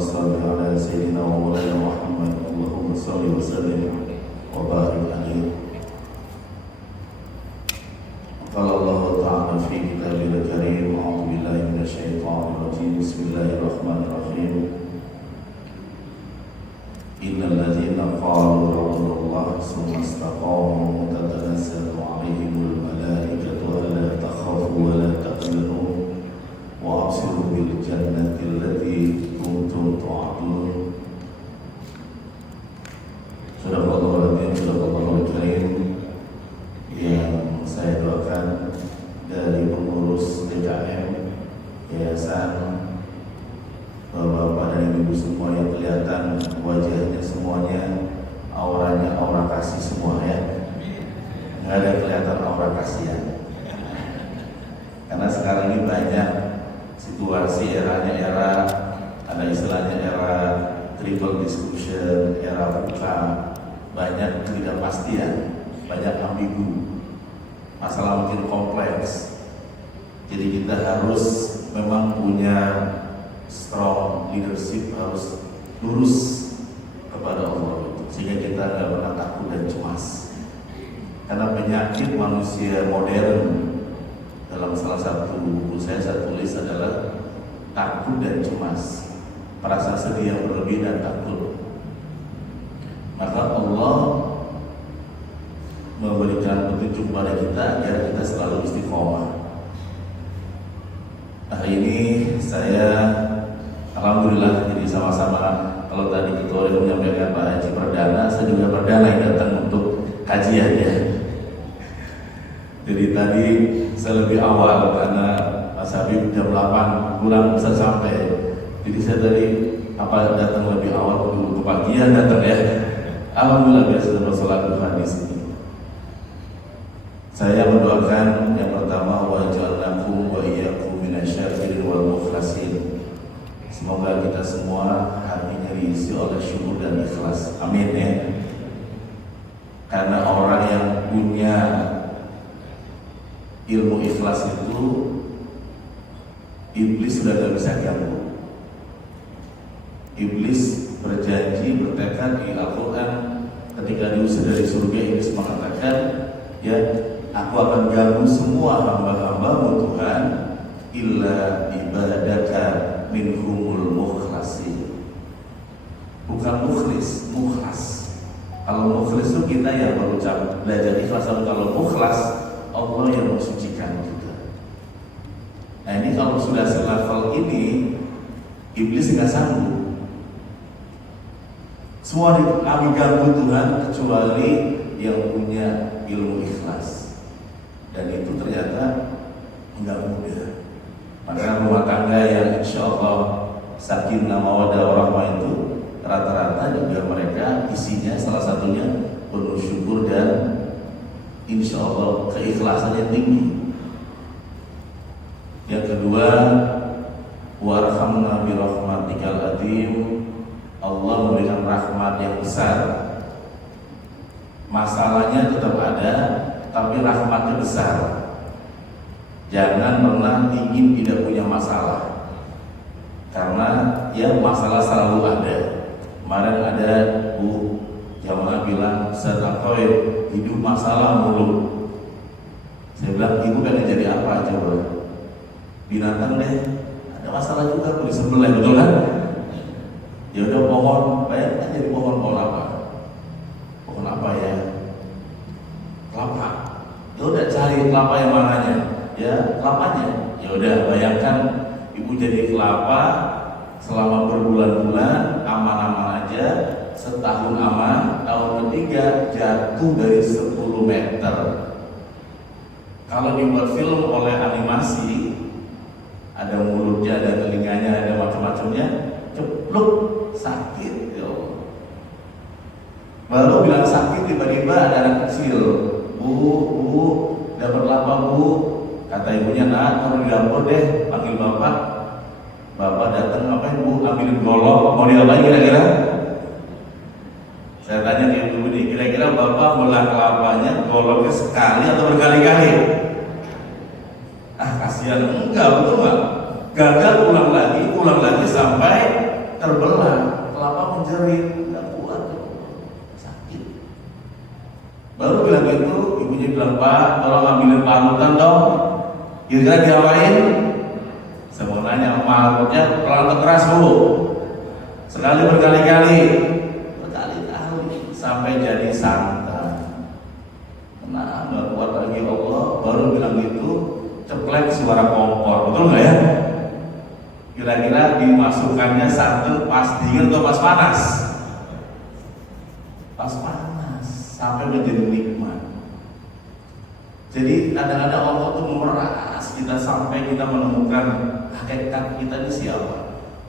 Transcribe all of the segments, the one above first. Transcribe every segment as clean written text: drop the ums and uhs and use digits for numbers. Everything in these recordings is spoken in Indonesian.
صل على سيدنا ومولانا محمد اللهم صل وسلم وبارك عليه. قال الله تعالى في كتابه الكريم أعوذ بالله من الشيطان الرجيم بسم الله الرحمن الرحيم إن الذين قالوا ربنا الله ثم استقاموا تتنزل عليهم الملائكة ألا تخافوا ولا تحزنوا وأبشروا بالجنة التي كنتم توعدون. Sadaqallahul Karim. Yang saya doakan dari pengurus DKM Yayasan, Bapak dan Ibu semua yang kelihatan wajahnya semuanya auranya aura kasih semua ya. Nggak ada kelihatan aura kasihan. Karena sekarang ini banyak situasi eranya ada istilahnya era triple discussion, era buka, banyak ketidakpastian, banyak ambigu, masalah mungkin kompleks. Jadi kita harus memang punya strong leadership, harus lurus kepada Allah sehingga kita nggak pernah takut dan cemas. Karena penyakit manusia modern, dalam salah satu buku saya tulis adalah takut dan cemas, perasaan sedih yang berlebih dan takut. Maka Allah memberikan petunjuk kepada kita agar kita selalu istiqomah. Hari ini saya alhamdulillah jadi sama-sama, kalau tadi Ketua Dewan menyampaikan Pak Haji Perdana, saya juga Perdana yang datang untuk kajian ya. Jadi tadi saya lebih awal karena Mas Habib jam 8 kurang bisa sampai. Jadi saya tadi datang lebih awal dulu kepagian datang ya. Alhamdulillah biasa bersolat hadis ini. Saya mendoakan yang pertama wa ja'alnakum wa iyyakum minasyakirin wal mukhlasin. Semoga kita semua hatinya diisi oleh syukur dan ikhlas. Amin ya. Karena orang yang punya ilmu ikhlas itu iblis sudah tidak bisa ganggu. Iblis berjanji, bertekad di Al-Quran ketika diusir dari surga. Iblis mengatakan, ya, aku akan ganggu semua hamba-hambamu Tuhan illa ibadaka minhumul mukhlasin. Bukan mukhlis, mukhlas. Kalau mukhlis itu kita yang berucap belajar ikhlas. Kalau mukhlas, Allah yang mensucikan kita. Nah ini kalau sudah selevel ini, iblis nggak sanggup. Semua kami ganggu Tuhan kecuali yang punya ilmu ikhlas. Dan itu ternyata nggak mudah. Maka rumah tangga yang insya Allah sakinah mawaddah warahmah itu rata-rata juga mereka isinya salah satunya penuh syukur dan insya Allah keikhlasannya tinggi. Yang kedua, warhamna birahmatikal azim. Allah memberikan rahmat yang besar. Masalahnya tetap ada, tapi rahmatnya besar. Jangan pernah ingin tidak punya masalah, karena ya masalah selalu ada. Kemarin ada Bu jamaah bilang, Ustaz Aqoid, hidup masalah mulu. Saya bilang, ibu pengen jadi apa coba? Binatang deh, ada masalah juga, di sebelah, betul kan? Ya udah pohon, bayangkan jadi pohon apa? Pohon apa ya? Kelapa. Ya udah cari kelapa yang mananya, ya kelapanya. Ya udah bayangkan ibu jadi kelapa selama berbulan-bulan aman-aman aja. Setahun aman, tahun ketiga jatuh dari 10 meter. Kalau dibuat film oleh animasi, ada mulutnya, ada telinganya, ada macam-macamnya, cepluk, sakit ya Allah. Baru bilang sakit, tiba-tiba ada anak kecil, Bu, dapat apa Bu? Kata ibunya, nah kalau di dapur deh, panggil bapak. Bapak datang, ngapain Bu? Ambilin golok, mau diapain kira-kira? Saya tanya ke ibu ini, kira-kira bapak belah kelapanya goloknya sekali atau berkali-kali? Ah kasihan, enggak, betul nggak? Gagal ulang lagi sampai terbelah, kelapa menjerit, nggak kuat, sakit. Baru bilang gitu, ibunya bilang, Pak, tolong ambilin panutan dong. Kira-kira diapain? Saya mau nanya, malutnya pelan keras dulu, sekali berkali-kali, sampai jadi santan. Nah, nggak kuat lagi Allah, baru bilang gitu, ceplek suara kompor, betul nggak ya? Kira-kira dimasukkannya santan pas dingin atau pas panas? Pas panas, sampai menjadi nikmat. Jadi kadang-kadang Allah tuh memeras kita sampai kita menemukan hakikat kita ini siapa.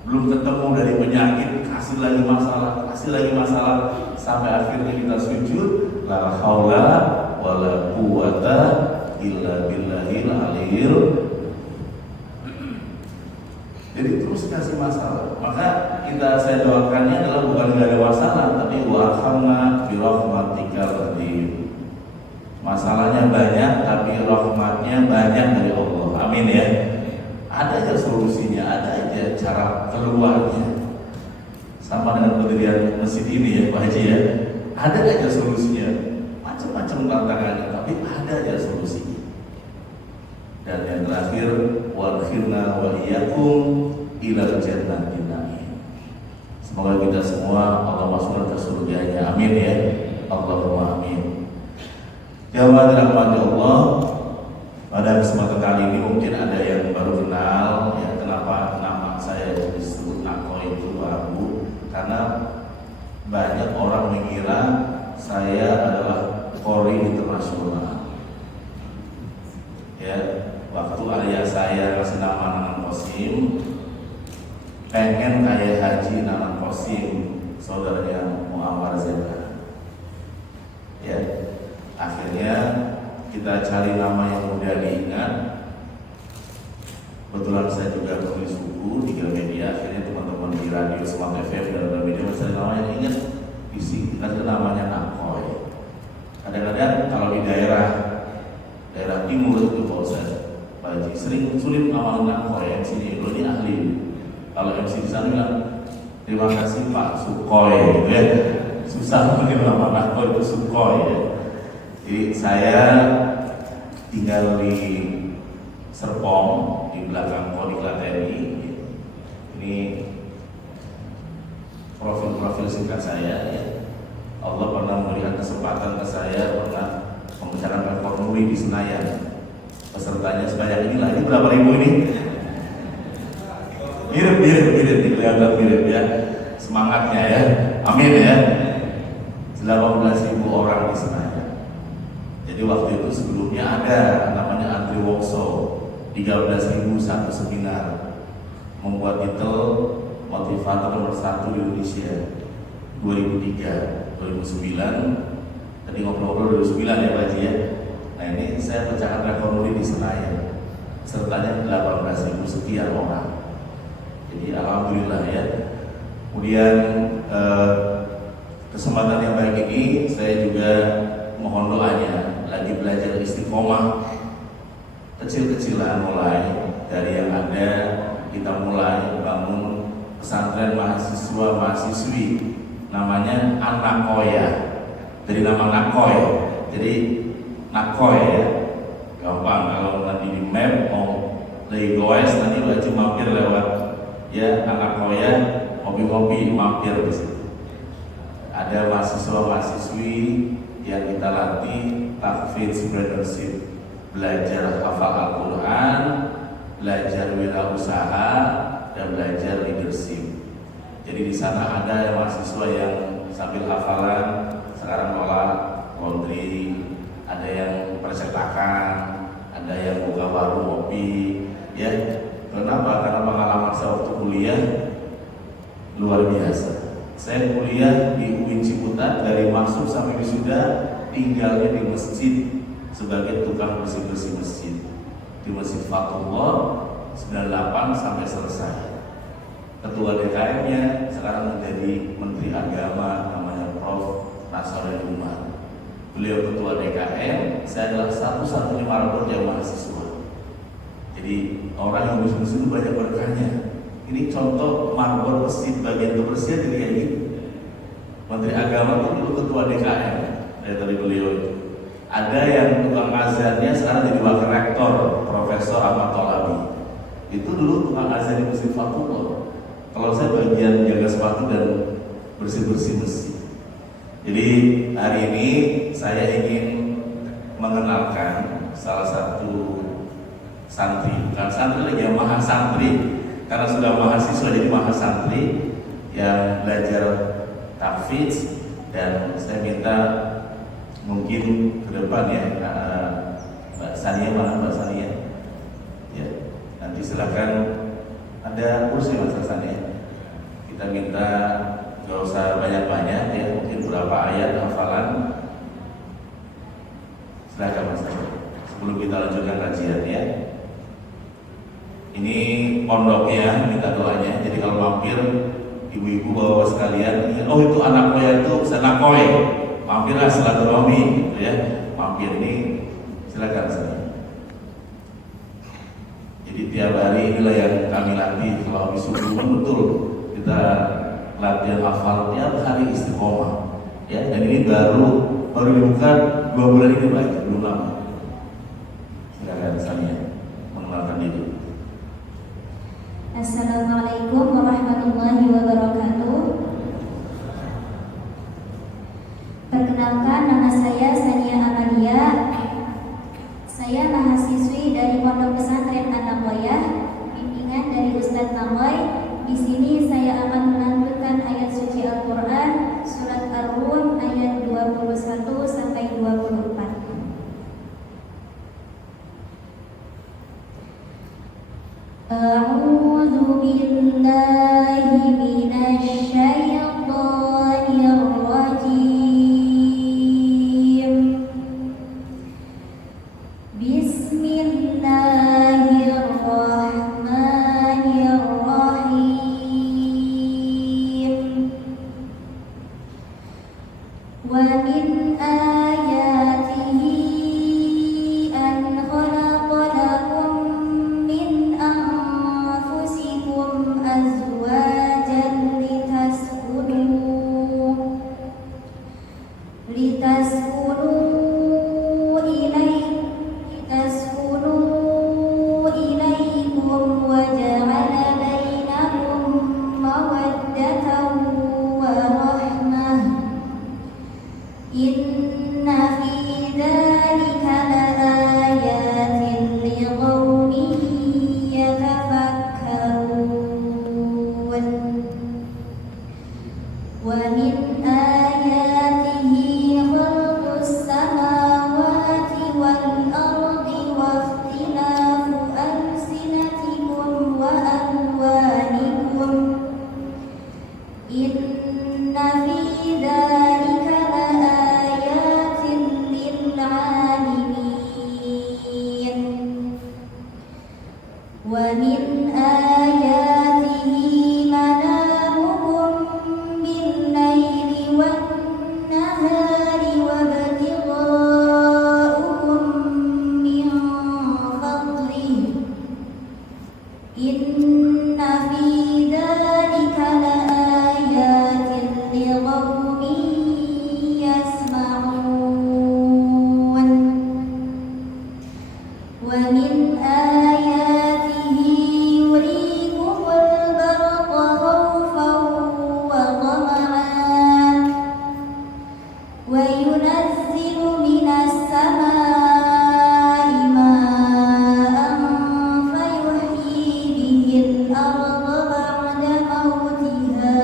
Belum ketemu dari penyakit, kasih lagi masalah, sampai akhirnya kita sujud, la haula wala quwata illa billahil aliyil. Jadi terus kasih masalah. Maka saya doakannya adalah bukan gak ada masalah, tapi warhamna bi rahmatikal qadim. Masalahnya banyak, tapi rahmatnya banyak dari Allah. Amin ya. Ada aja solusinya, ada aja cara keluarnya. Sama dengan pendirian masjid ini ya Pak Haji ya. Ada aja solusinya. Macam-macam tantangannya, tapi ada aja solusinya. Dan yang terakhir, wadkhilna wa iyyakum ilal jannatin na'im. Semoga kita semua Allah masukkan ke surganya. Amin ya. Allahumma amin. Jamaah dirahmati Allah, pada kesempatan kali ini mungkin ada yang baru kenal ya, kenapa nama saya disebut Nakoi itu Abu, karena banyak orang mengira saya adalah Qori internasional. Ya, waktu ayah saya kasih nama Nanan Qasim, pengen kayak Haji Nanan Qasim, saudaranya Muammar Zainal. Ya, akhirnya kita cari nama yang mudah diingat. Kebetulan saya juga menulis buku di Gramedia. Akhirnya teman-teman di radio Smart FM dan Gramedia mencari nama yang ingat, isi kita namanya Nakoi. Kadang-kadang kalau di daerah timur itu Pak Ustaz Baji sering sulit nama Nakoi. MC ini lo ini ahli. Kalau MC di sana bilang terima kasih Pak Sukhoi, gitu ya. Susah mungkin nama Nakoi itu Sukhoi ya. Jadi saya tinggal di Serpong, di belakang Koni Klateni. Ini profil singkat saya ya. Allah pernah memberikan kesempatan ke saya, pernah membicarakan rekor muri di Senayan. Pesertanya sebanyak inilah. Ini berapa ribu ini? Mirip, kelihatan mirip ya. Semangatnya ya. Amin ya. 18.000 orang di Senayan. Jadi waktu itu sebelumnya ada namanya Andri Wokso, 13.000 satu seminar, membuat titel motivator nomor 1 di Indonesia 2003, 2009. Tadi ngobrol-ngobrol 2009 ya Pak Haji ya. Nah ini saya pecahkan rekor muri di Senayan, sertanya 18.000 sekian orang. Jadi alhamdulillah ya. Kemudian kesempatan yang baik ini saya juga mohon doanya, lagi belajar istiqomah, kecil-kecilan mulai dari yang ada, kita mulai bangun pesantren mahasiswa-mahasiswi namanya Anakoya, dari nama Nakoi. Jadi Nakoi ya, gampang kalau nanti di map mau dari Goes nanti wajib mampir lewat ya Anakoya, ngopi-ngopi mampir di situ. Ada mahasiswa-mahasiswi yang kita latih tahfidz leadership, belajar hafal Al-Quran, belajar wirausaha, dan belajar leadership. Jadi di sana ada mahasiswa yang sambil hafalan sekarang olah laundry, ada yang percetakan, ada yang buka warung kopi, ya. Kenapa? Karena pengalaman saya waktu kuliah luar biasa. Saya kuliah di UIN Ciputat, dari masuk sampai wisuda tinggalnya di masjid sebagai tukang bersih-bersih masjid di Masjid Fatullah 98 sampai selesai. Ketua DKM-nya sekarang menjadi Menteri Agama, namanya Prof. Nasarudin Umar. Beliau ketua DKM, saya adalah satu-satunya marabut yang mahasiswa. Jadi orang yang bersih-bersih itu banyak berkahnya. Ini contoh marbot masjid bagian kebersihan jadi kayak gitu. Menteri Agama itu dulu ketua DKM dari beliau itu. Ada yang tukang azannya sekarang jadi wakil rektor, Profesor Ahmad Tolabi. Itu dulu tukang azan di Masjid Fatullah. Kalau saya bagian jaga sepatu dan bersih-bersih masjid. Jadi hari ini saya ingin mengenalkan salah satu santri, bukan santri lagi, yang maha santri, karena sudah mahasiswa jadi maha santri yang belajar tahfidz. Dan saya minta mungkin ke depan ya, Mbak Sania, mana Mbak Sania? Ya, nanti silakan, ada kursi Mas Sania. Kita minta gak usah banyak-banyak ya, mungkin berapa ayat hafalan. Silakan Mas Sania. Sebelum kita lanjutkan kajian ya. Ini pondoknya, minta doanya. Jadi kalau mampir ibu-ibu bawa sekalian, oh itu anak saya itu senakoy, mampirlah silaturahmi gitu ya. Mampir ini silakan saya. Jadi tiap hari inilah yang kami latih. Kalau habis subuh betul kita latihan hafal tiap hari istiqomah ya. Dan ini baru dibuka 2 bulan ini Pak, belum lama. Silakan saya mengenalkan diri. Assalamualaikum warahmatullahi wabarakatuh. Perkenalkan, nama saya Sania Amalia. Saya mahasiswi dari Pondok Pesantren An-Nakoyah, bimbingan dari Ustadz Namoy. Di sini saya akan melantunkan ayat suci Al-Quran, surat Ar-Rum ayat 21 sampai 24. A'udzu billahi minasy syaithanir rajim. Bismillahirrahmanirrahim. Wa min ayatihi an khalaqa lakum min anfusikum azwajan ilaikum wa ja'ala bainakum mawaddatan wa rahmah. Inna fi dzalika laayatin liqaumin yatafakkarun. Wa min ayatihi khalqus samawati wal ardi wa ikhtilafu alsinatikum wa alwanikum. Inna fi dzalika laayatin lil 'alimin. Wa min ayatihi manamukum bil-laili wan-nahari wabtigha'ukum min fadlihi. Inna fi dzalika laayatin liqaumin yasma'un. Wa min ayatihi yuriikumul barqa khawfan wa tama'an wa yunazzilu minas samaa'i maa'an fayuhyi bihil arda ba'da mautiha.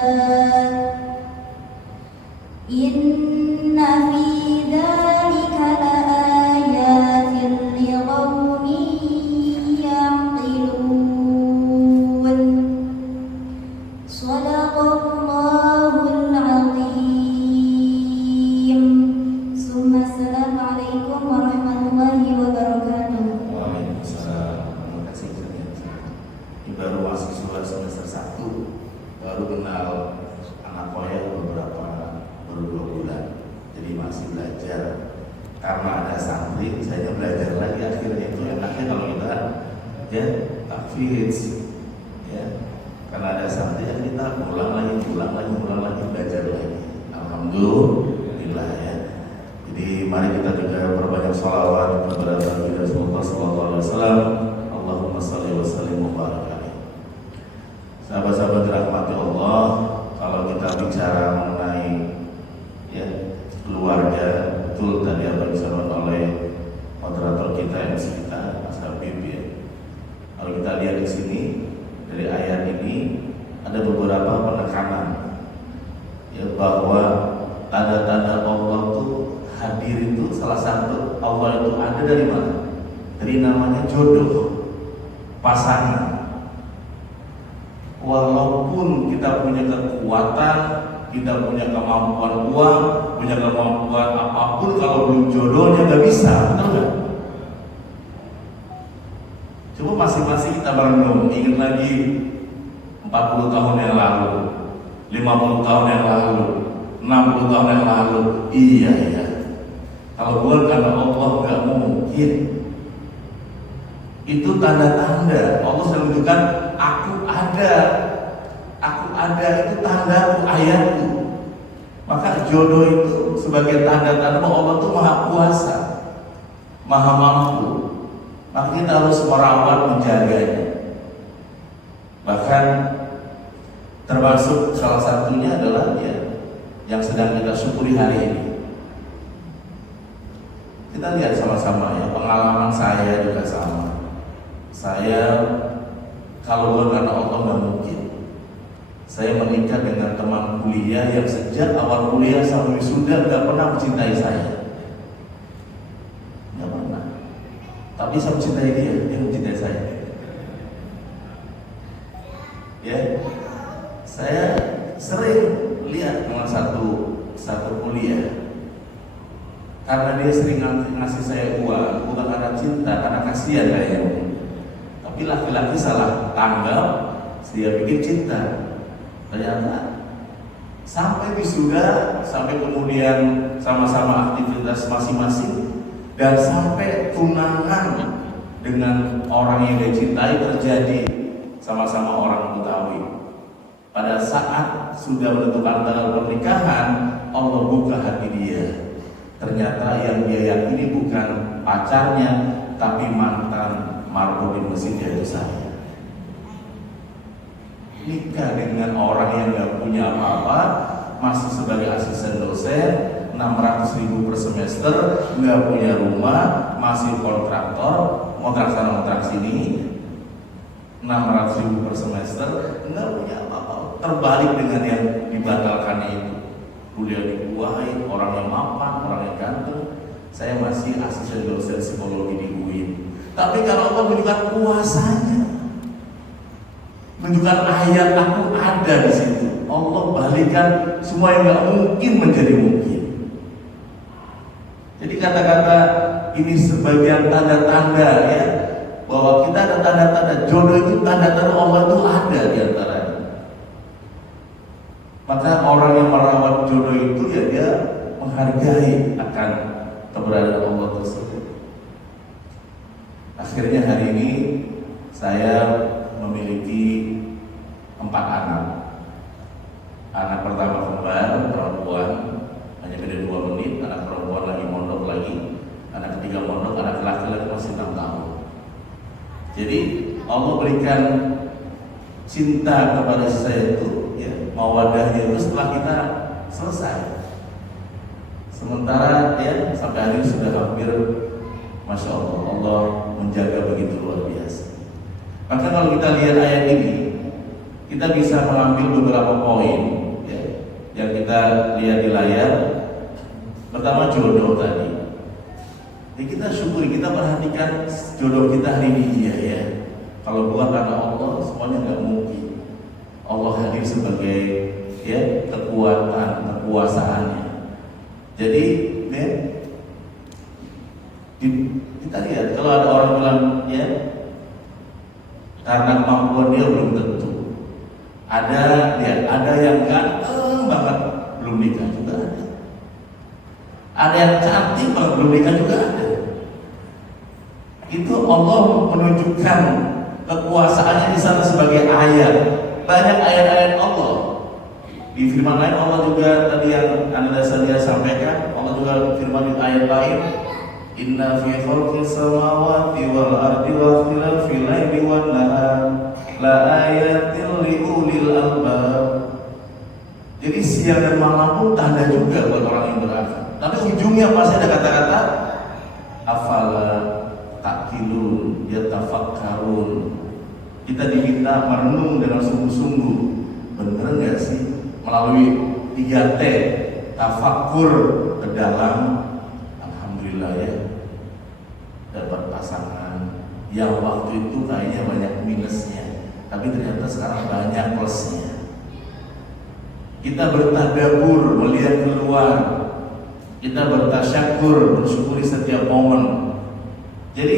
Inna fi dzalika laayatin liqaumin ya'qilun. Shadaqallahul 'azim. Summa assalamualaikum warahmatullahi wabarakatuh. Waalaikumsalam. Terima kasih. Ini baru mahasiswa semester 1, baru kenal anak koya baru 2 bulan. Jadi masih belajar. Karena ada santri, saya belajar lagi. Akhirnya itu enaknya kalau kita ya tahfidz ya. Karena Alhamdulillah ya. Jadi mari kita juga perbanyak sholawat kepada Nabi Rasulullah SAW. Allahumma shalli wa sallim wa barik alaihi. Sahabat-sahabat dirahmati Allah, kalau kita bicara mengenai ya keluarga, betul tadi apa yang disampaikan oleh moderator kita, MC kita, Mas Habib ya. Kalau kita lihat di sini dari ayat ini ada beberapa penekanan ya, bahwa tanda-tanda Allah itu hadir itu salah satu Allah itu ada dari mana? Dari namanya jodoh, pasangan. Walaupun kita punya kekuatan, kita punya kemampuan uang, punya kemampuan apapun, kalau belum jodohnya nggak bisa, betul nggak? Coba masing-masing kita merenung, ingat lagi 40 tahun yang lalu, 50 tahun yang lalu, 60 tahun yang lalu. Iya. Kalau bukan karena Allah nggak mungkin. Itu tanda-tanda Allah sedang menunjukkan aku ada itu tandaku, ayatku. Maka jodoh itu sebagai tanda-tanda bahwa Allah itu maha kuasa, maha mampu. Maka kita harus merawat, menjaganya. Bahkan termasuk salah satunya adalah ya yang sedang kita syukuri hari ini. Kita lihat sama-sama ya, pengalaman saya juga sama. Saya kalau bukan karena Allah nggak mungkin. Saya menikah dengan teman kuliah yang sejak awal kuliah sampai wisuda nggak pernah mencintai saya, nggak pernah. Tapi saya mencintai dia mencintai saya. Ya, saya sering lihat dengan satu kuliah. Karena dia sering ngasih saya uang, bukan karena cinta, karena kasihan kayaknya. Tapi laki-laki salah tanggap, dia bikin cinta. Ternyata sampai wisuda, sampai kemudian sama-sama aktivitas masing-masing, dan sampai tunangan dengan orang yang dia cintai terjadi sama-sama orang Betawi. Pada saat sudah menentukan tanggal pernikahan, Allah buka hati dia. Ternyata yang dia yakini bukan pacarnya, tapi mantan marbot di mesin yaitu saya. Nikah dengan orang yang gak punya apa-apa, masih sebagai asisten dosen, 600.000 per semester, gak punya rumah, masih kontraktor, kontrak sana kontrak sini, 600.000 per semester, gak punya apa-apa. Terbalik dengan yang dibatalkannya itu. Kuliah di UAI, orang yang mapan, orang yang ganteng. Saya masih asisten dosen psikologi di UIN. Tapi kalau Allah menunjukkan kuasanya, menunjukkan ayat aku ada di situ, Allah balikan semua yang nggak mungkin menjadi mungkin. Jadi kata-kata ini sebagian tanda-tanda ya, bahwa kita ada tanda-tanda jodoh itu, tanda-tanda Allah itu ada di antaranya. Maka orang yang merawat jodoh itu ya dia menghargai akan keberadaan Allah tersebut. Akhirnya hari ini saya memiliki 4 anak. Anak pertama kembar, perempuan, hanya beda 2 menit. Anak perempuan lagi mondok lagi. Anak ketiga mondok, anak laki-laki masih 6 tahun. Jadi Allah berikan cinta kepada saya itu ya, mawadahnya itu setelah kita selesai. Sementara ya sampai hari ini sudah hampir, Masya Allah, Allah menjaga begitu luar biasa. Maka kalau kita lihat ayat ini, kita bisa mengambil beberapa poin ya, yang kita lihat di layar. Pertama jodoh tadi. Jadi kita syukuri, kita perhatikan jodoh kita hari ini. Iya ya. Kalau bukan karena Allah, semuanya nggak mungkin. Allah hadir sebagai ya kekuatan, kekuasaannya. Jadi ya, kita lihat kalau ada orang bilang ya karena kemampuan dia belum tentu. Ada yang ganteng banget belum nikah juga ada. Ada yang cantik banget belum nikah juga ada. Itu Allah menunjukkan kekuasaannya di sana sebagai ayat. Banyak ayat-ayat Allah Di firman lain Allah juga tadi yang Anda saja sampaikan, Allah juga firman di ayat lain, Inna fi khalqis samawati wal ardi wa ikhtilafil laili wan nahar la ayatin li ulil albab. Jadi siang dan malam pun tanda juga buat orang yang berakal. Tapi ujungnya pasti ada kata-kata afala ta'qilun yatafakkarun. Kita diminta merenung dengan sungguh-sungguh. Bener nggak sih? Melalui 3T, tafakkur ke dalam, alhamdulillah ya, dapat pasangan yang waktu itu kayaknya banyak minusnya, tapi ternyata sekarang banyak plusnya. Kita bertadabur melihat keluar, kita bertasyakur bersyukuri setiap momen. Jadi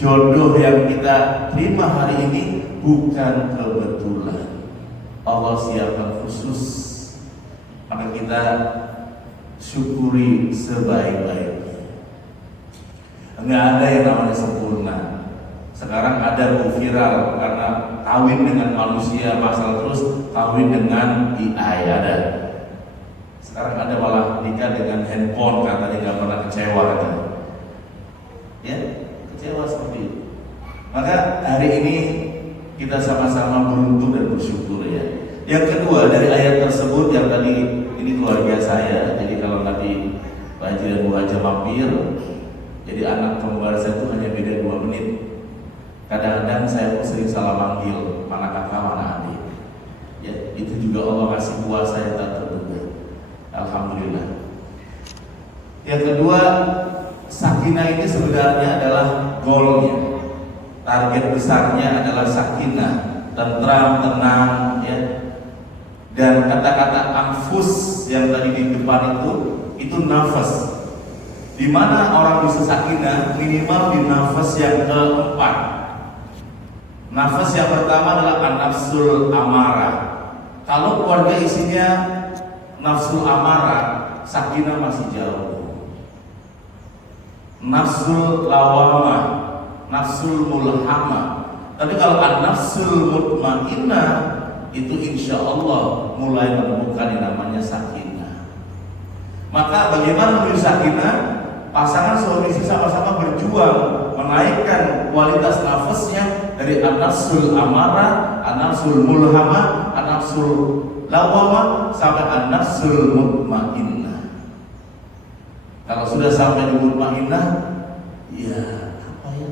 jodoh yang kita terima hari ini bukan kebetulan. Allah siapkan khusus, maka kita syukuri sebaik-baiknya. Enggak ada yang namanya sempurna. Sekarang ada viral karena kawin dengan manusia masalah terus kawin dengan AI ada. Sekarang ada malah nikah dengan handphone katanya nggak pernah kecewa katanya. Ya, kecewa seperti itu. Maka hari ini kita sama-sama beruntung dan bersyukur ya. Yang kedua dari ayat tersebut yang tadi ini keluarga saya. Jadi kalau tadi Pak Haji dan Bu Haja mampir, jadi anak kembar saya itu hanya beda 2 menit. Kadang-kadang saya pun sering salah manggil mana kakak mana adik. Ya, itu juga Allah kasih kuasa yang tak terduga. Alhamdulillah. Yang kedua, sakinah ini sebenarnya adalah goalnya. Target besarnya adalah sakinah, tentram, tenang, ya. Dan kata-kata anfus yang tadi di depan itu nafas. Di mana orang bisa sakinah minimal di nafas yang keempat. Nafas yang pertama adalah an-nafsul amarah. Kalau keluarga isinya nafsul amarah, sakinah masih jauh. Nafsul lawamah, nafsul mulhamah. Tapi kalau an-nafsul mutmainnah itu insya Allah mulai menemukan yang namanya sakinah. Maka bagaimana menuju sakinah? Pasangan suami istri sama-sama berjuang menaikkan kualitas nafasnya dari an-nafsul amarah, an-nafsul mulhamah, an-nafsul lawamah sampai an-nafsul mutmainnah. Kalau sudah sampai di mutmainnah, ya apa ya?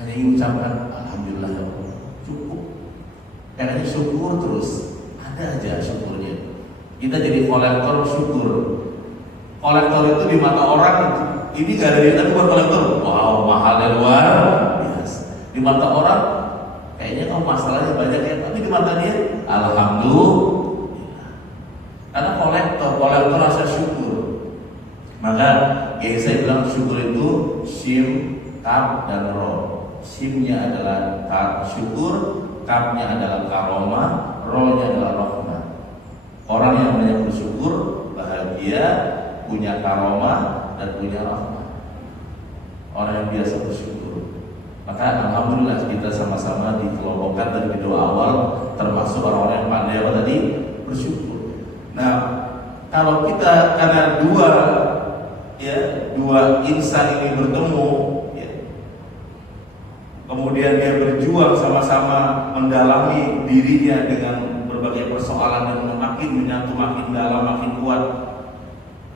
Hanya ingin ucapkan alhamdulillah ya Allah, cukup. Karena syukur terus, ada aja syukurnya. Kita jadi kolektor syukur. Kolektor itu di mata orang ini gak ada tapi buat kolektor, wow mahalnya luar biasa. Di mata orang kayaknya kamu masalahnya banyak ya, tapi di mata dia alhamdulillah. Karena kolektor rasa syukur. Maka kayak saya bilang syukur itu sim, kaf dan ro. Simnya adalah syukur, kafnya adalah karomah, rohnya adalah rahmat. Orang yang banyak bersyukur bahagia, punya karomah dan punya rahmat. Orang yang biasa bersyukur, maka alhamdulillah kita sama-sama dikelompokkan dari doa awal termasuk orang-orang yang pandai apa tadi bersyukur. Nah, kalau kita karena dua insan ini bertemu, ya, kemudian dia berjuang sama-sama mendalami dirinya dengan berbagai persoalan dan makin menyatu, makin dalam, makin kuat.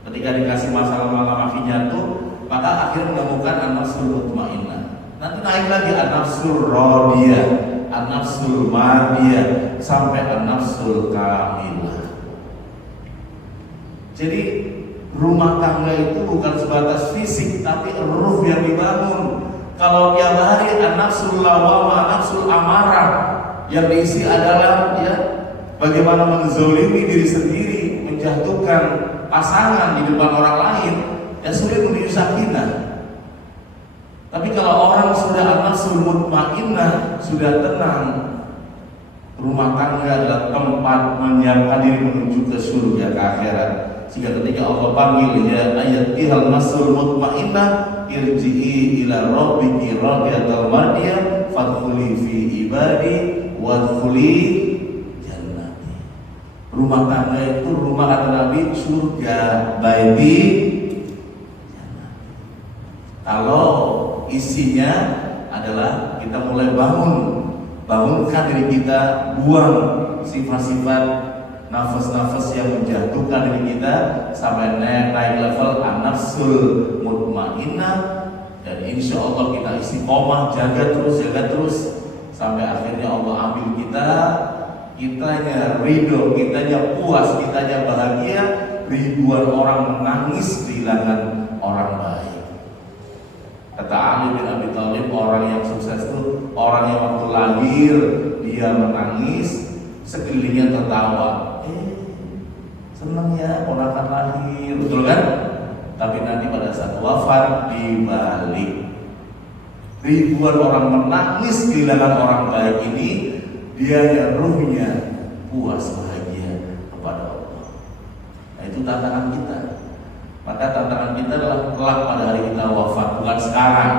Ketika dikasih masalah malah makin nyatu, maka akhirnya menemukan an-nafsul mutmainnah. Nanti naik lagi an-nafsul radiyah, an-nafsul madiyah, sampai an-nafsul kamilah. Jadi rumah tangga itu bukan sebatas fisik, tapi ruh yang dibangun. Kalau tiap hari an-nafsul lawamah, an-nafsul amarah, yang diisi adalah ya bagaimana menzolimi diri sendiri, menjatuhkan pasangan di depan orang lain, ya sulit menuju sakinah. Tapi kalau orang sudah an-nafsul mutmainnah, sudah tenang, rumah tangga adalah tempat menyiapkan diri menuju ke surga, ke akhirat. Sehingga ketika Allah panggil ya ayat ihal nafsul mutmainnah irji'i ila rabbiki radiyatan mardiyah fadkhuli fi ibadi wadkhuli jannati. Rumah tangga itu rumah kata Nabi surga, baiti. Kalau isinya adalah kita mulai bangunkan diri kita, buang sifat-sifat nafas-nafas yang menjatuhkan diri kita sampai naik level an-nafsul mutmainnah, dan insya Allah kita istiqomah, jaga terus sampai akhirnya Allah ambil kitanya ridho, kitanya puas, kitanya bahagia. Ribuan orang menangis kehilangan orang baik. Kata Ali bin Abi Thalib, orang yang sukses itu orang yang waktu lahir dia menangis, sekelilingnya tertawa. Senang ya ponakan lahir, betul kan? Tapi nanti pada saat wafat dibalik. Ribuan orang menangis kehilangan orang baik ini, dia yang ruhnya puas bahagia kepada Allah. Nah, itu tantangan kita. Maka tantangan kita adalah kelak pada hari kita wafat, bukan sekarang.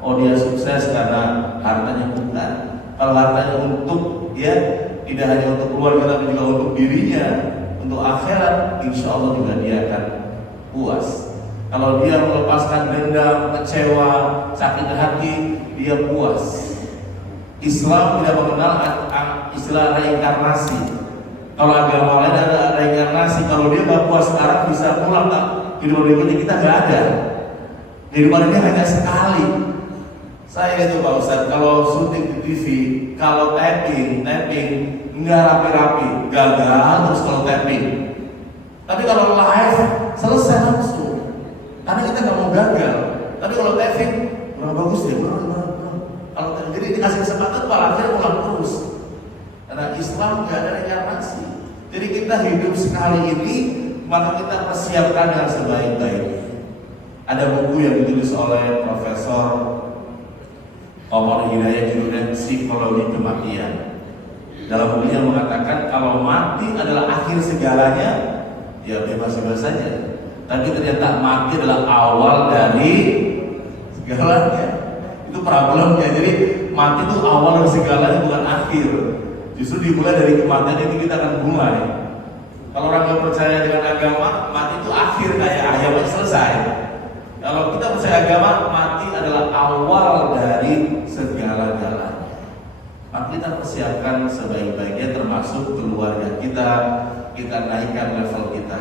Oh dia sukses karena hartanya, bukan. Kalau hartanya untuk tidak hanya untuk keluarga tapi juga untuk dirinya, untuk akhirat, insya Allah juga dia akan puas. Kalau dia melepaskan dendam, kecewa, sakit hati, dia puas. Islam tidak mengenal istilah reinkarnasi. Kalau agama lain ada reinkarnasi. Kalau dia nggak puas sekarang bisa pulang kehidupan berikutnya, kita nggak ada. Kehidupan ini hanya sekali. Saya itu Pak Ustadz, kalau syuting di TV, kalau tapping nggak rapi-rapi, gagal terus kalau tapping. Tapi kalau live selesai langsung. Karena kita nggak mau gagal. Tapi kalau tapping kurang bagus deh, kalau jadi dikasih kesempatan malah akhirnya ulang terus. Karena Islam nggak ada reinkarnasi. Jadi kita hidup sekali ini, maka kita persiapkan dengan sebaik-baiknya. Ada buku yang ditulis oleh Profesor Omar Hidayat, judulnya Psikologi Kematian. Dalam bukunya mengatakan kalau mati adalah akhir segalanya, ya bebas-bebas saja. Tapi ternyata mati adalah awal dari segalanya. Itu problemnya. Jadi mati itu awal dari segalanya, bukan akhir. Justru dimulai dari kematian itu kita akan mulai. Kalau orang yang percaya dengan agama, mati itu akhir kayak ayam selesai. Kalau kita percaya agama, mati adalah awal dari segala-galanya. Maka kita persiapkan sebaik-baiknya, termasuk keluarga kita naikkan level kita.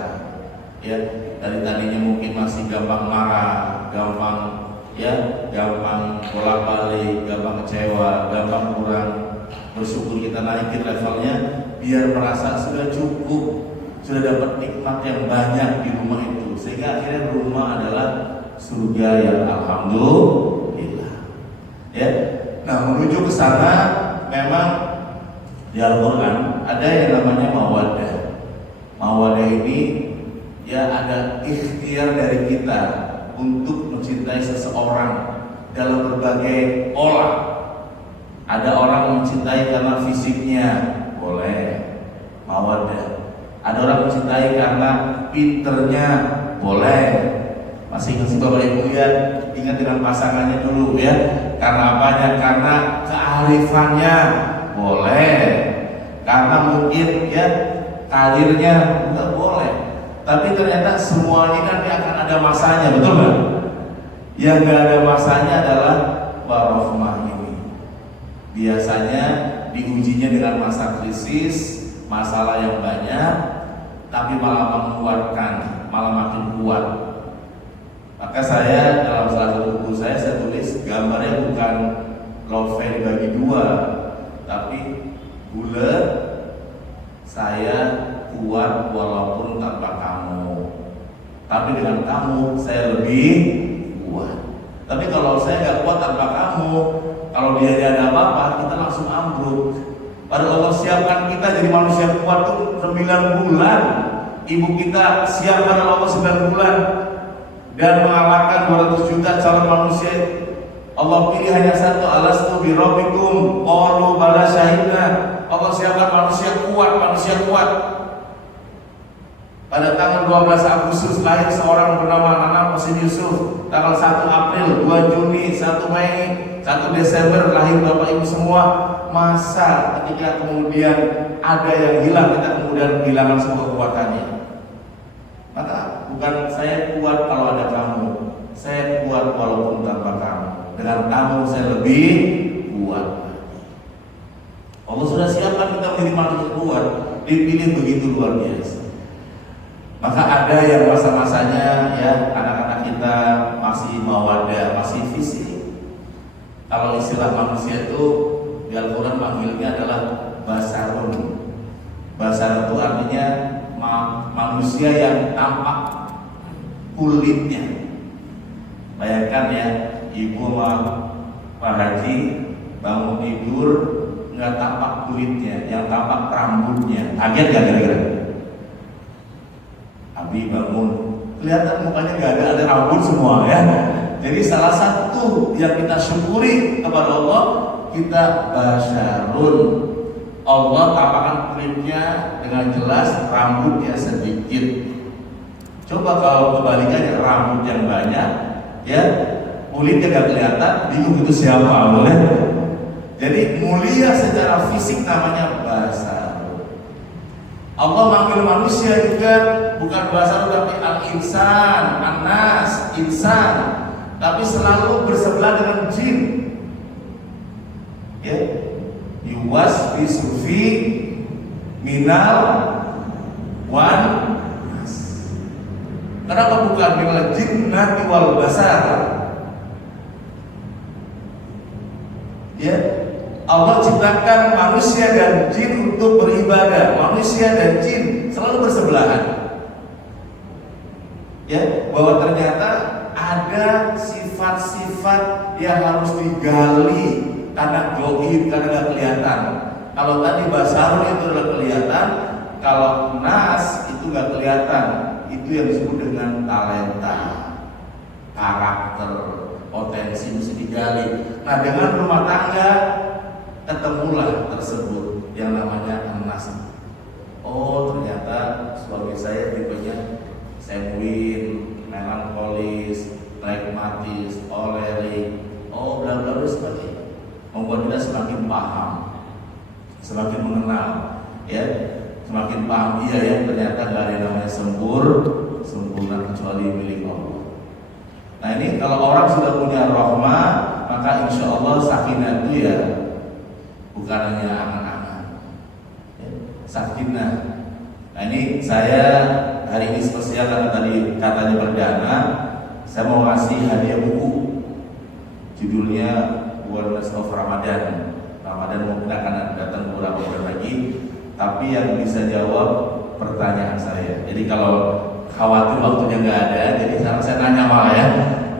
Ya, dari tadinya mungkin masih gampang marah, gampang bolak-balik, gampang kecewa, gampang kurang bersyukur, kita naikin levelnya biar merasa sudah cukup, sudah dapat nikmat yang banyak di rumah itu, sehingga akhirnya rumah adalah surga yang alhamdulillah. Ya, nah menuju ke sana memang di Al-Quran ada yang namanya mawaddah. Mawaddah ini ada ikhtiar dari kita untuk mencintai seseorang dalam berbagai pola. Ada orang mencintai karena fisiknya, boleh mawaddah. Ada orang mencintai karena pinternya, boleh. Masih ingat Bapak Ibu ya, ingat dengan pasangannya dulu ya. Karena apanya? Karena kearifannya, boleh. Karena mungkin karirnya, juga boleh. Tapi ternyata semua ini nanti akan ada masanya, betul nggak? Yang nggak ada masanya adalah warohmah ini. Biasanya diujinya dengan masa krisis, masalah yang banyak, tapi malah menguatkan, malah makin kuat. Maka saya dalam salah satu buku saya tulis gambarnya bukan love dibagi dua, tapi bulat, saya kuat walaupun tanpa kamu, tapi dengan kamu saya lebih kuat. Tapi kalau saya nggak kuat tanpa kamu, kalau dia ada apa-apa, kita langsung ambruk. Padahal Allah siapkan kita jadi manusia kuat tuh 9 bulan. Ibu kita siapkan Allah 9 bulan dan mengalahkan 200 juta calon manusia. Allah pilih hanya satu, alastu bi rabbikum qalu bala syahidna. Allah siapkan manusia kuat. Pada tanggal 12 Agustus lahir seorang bernama Nana Mesin Yusuf. Tanggal 1 April, 2 Juni, 1 Mei, 1 Desember lahir Bapak Ibu semua. Masa ketika kemudian ada yang hilang, kita kemudian kehilangan semua kekuatannya. Maka bukan saya kuat kalau ada kamu, saya kuat walaupun tanpa kamu. Dengan kamu saya lebih kuat. Allah sudah siapkan kita menjadi manusia kuat, dipilih begitu luar biasa. Maka ada yang masa-masanya ya anak-anak kita masih mawadah, masih fisik. Kalau istilah manusia itu di Al-Quran panggilnya adalah basarun. Basar itu artinya manusia yang tampak kulitnya. Bayangkan ya, ibu sama Pak Haji bangun tidur nggak tampak kulitnya, yang tampak rambutnya. Kaget nggak kira-kira? Abi bangun, kelihatan mukanya nggak ada rambut semua ya. Jadi salah satu yang kita syukuri kepada Allah, kita basyarun. Allah tampakkan kulitnya dengan jelas, rambutnya sedikit. Coba kalau kebalikannya, rambut yang banyak, ya kulitnya nggak kelihatan, bingung itu siapa, boleh? Jadi mulia secara fisik namanya basarun. Allah manggil manusia juga bukan basarun tapi al-insan, anas, insan, tapi selalu bersebelah dengan jin. Ya, yuwas bisufi minal wan. Kenapa bukan minal jinnati wal basar? Ya, Allah ciptakan manusia dan jin untuk beribadah. Manusia dan jin selalu bersebelahan. Ya, bahwa ternyata ada sifat-sifat yang harus digali karena gaib, karena nggak kelihatan. Kalau tadi basarun itu adalah kelihatan, kalau nas itu nggak kelihatan. Itu yang disebut dengan talenta, karakter, potensi mesti digali. Nah, dengan rumah tangga ketemulah tersebut yang namanya nas. Oh, ternyata suami saya tipenya sanguin, melankolis, pragmatis, kolerik, oh bla bla bla sebagainya. Membuat kita semakin paham, semakin mengenal, ya, semakin paham iya ya ternyata nggak ada yang namanya sempurna kecuali milik Allah. Nah ini kalau orang sudah punya rahmah, maka insya Allah sakinah itu ya bukan hanya angan-angan, ya, sakinah. Nah ini saya hari ini spesial karena tadi katanya perdana, saya mau ngasih hadiah buku, judulnya Awareness of Ramadan. Ramadan mungkin akan datang beberapa bulan lagi, tapi yang bisa jawab pertanyaan saya. Jadi kalau khawatir waktunya nggak ada, jadi sekarang saya nanya malah ya,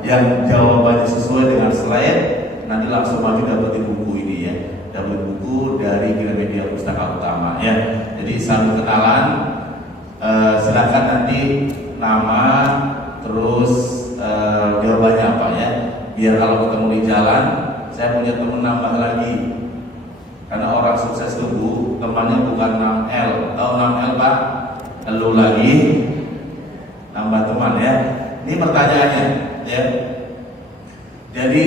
yang jawabannya sesuai dengan slide, nanti langsung maju dapetin buku ini ya, dapat buku dari Gramedia Pustaka Utama ya. Jadi sambil kenalan, silakan nanti nama, terus jawabannya apa ya, biar kalau ketemu di jalan, saya punya teman nambah lagi. Karena orang sukses tunggu, temannya bukan 6L. Tahu 6L Pak? Elu lagi, nambah teman ya. Ini pertanyaannya ya. Jadi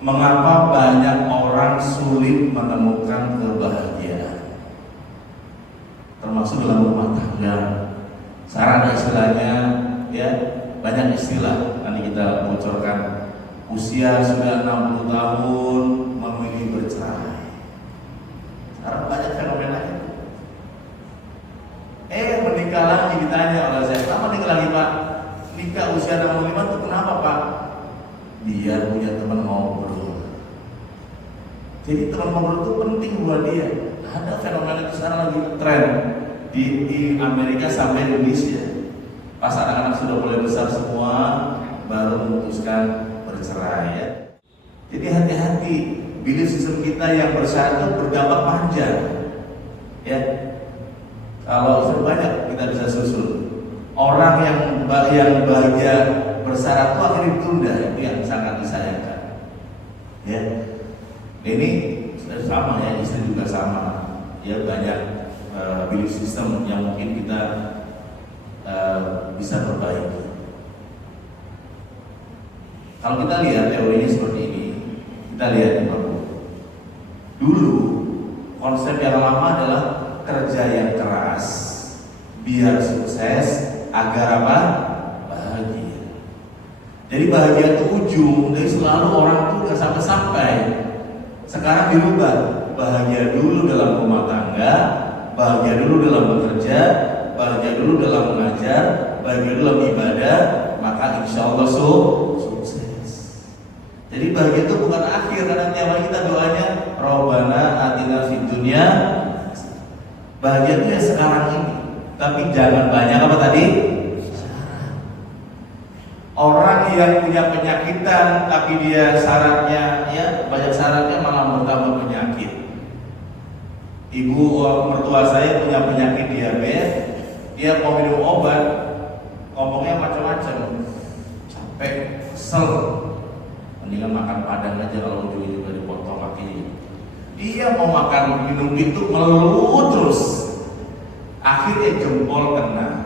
mengapa banyak orang sulit menemukan kebahagiaan? Termasuk dalam rumah tangga. Sekarang ada istilahnya ya, banyak istilah. Nanti kita bocorkan. Usia sudah 60 tahun memilih bercerai. Sekarang banyak fenomena itu. Menikah lagi ditanya oleh saya, kenapa nikah lagi Pak? Nikah usia 65 itu kenapa Pak? Dia punya teman ngobrol. Jadi teman ngobrol itu penting buat dia. Ada fenomena itu sekarang lagi tren di Amerika sampai Indonesia. Pas anak-anak sudah mulai besar semua, baru memutuskan bercerai ya. Jadi hati-hati. Belief sistem kita yang bersyarat itu berdampak panjang, ya. Kalau sebanyak kita bisa susun orang yang bahagia bersyarat itu akhirnya ditunda, itu yang sangat disayangkan. Ya, ini sama ya, istri juga sama. Ya banyak belief system yang mungkin kita bisa perbaiki. Kalau kita lihat teorinya seperti ini, kita lihat di bawah. Dulu konsep yang lama adalah kerja yang keras biar sukses agar apa? Bahagia. Jadi bahagia itu ujung, jadi selalu orang tuh gak sampai-sampai. Sekarang dirubah, bahagia dulu dalam rumah tangga, bahagia dulu dalam bekerja, bahagia dulu dalam mengajar, bahagia dulu dalam ibadah, maka insya Allah sukses. Jadi bahagia itu bukan akhir, karena tiap hari kita doanya Rabbana atina fid dunya. Bahagia itu ya sekarang ini, tapi jangan banyak apa tadi? Orang yang punya penyakitan tapi dia syaratnya ya banyak syaratnya malah bertambah penyakit. Ibu mertua saya punya penyakit diabetes, dia mau minum obat, ngomongnya macam-macam, capek, kesel, mendingan makan padang aja kalau ujungnya juga dipotong kakinya. Dia mau makan minum itu melulu terus, akhirnya jempol kena.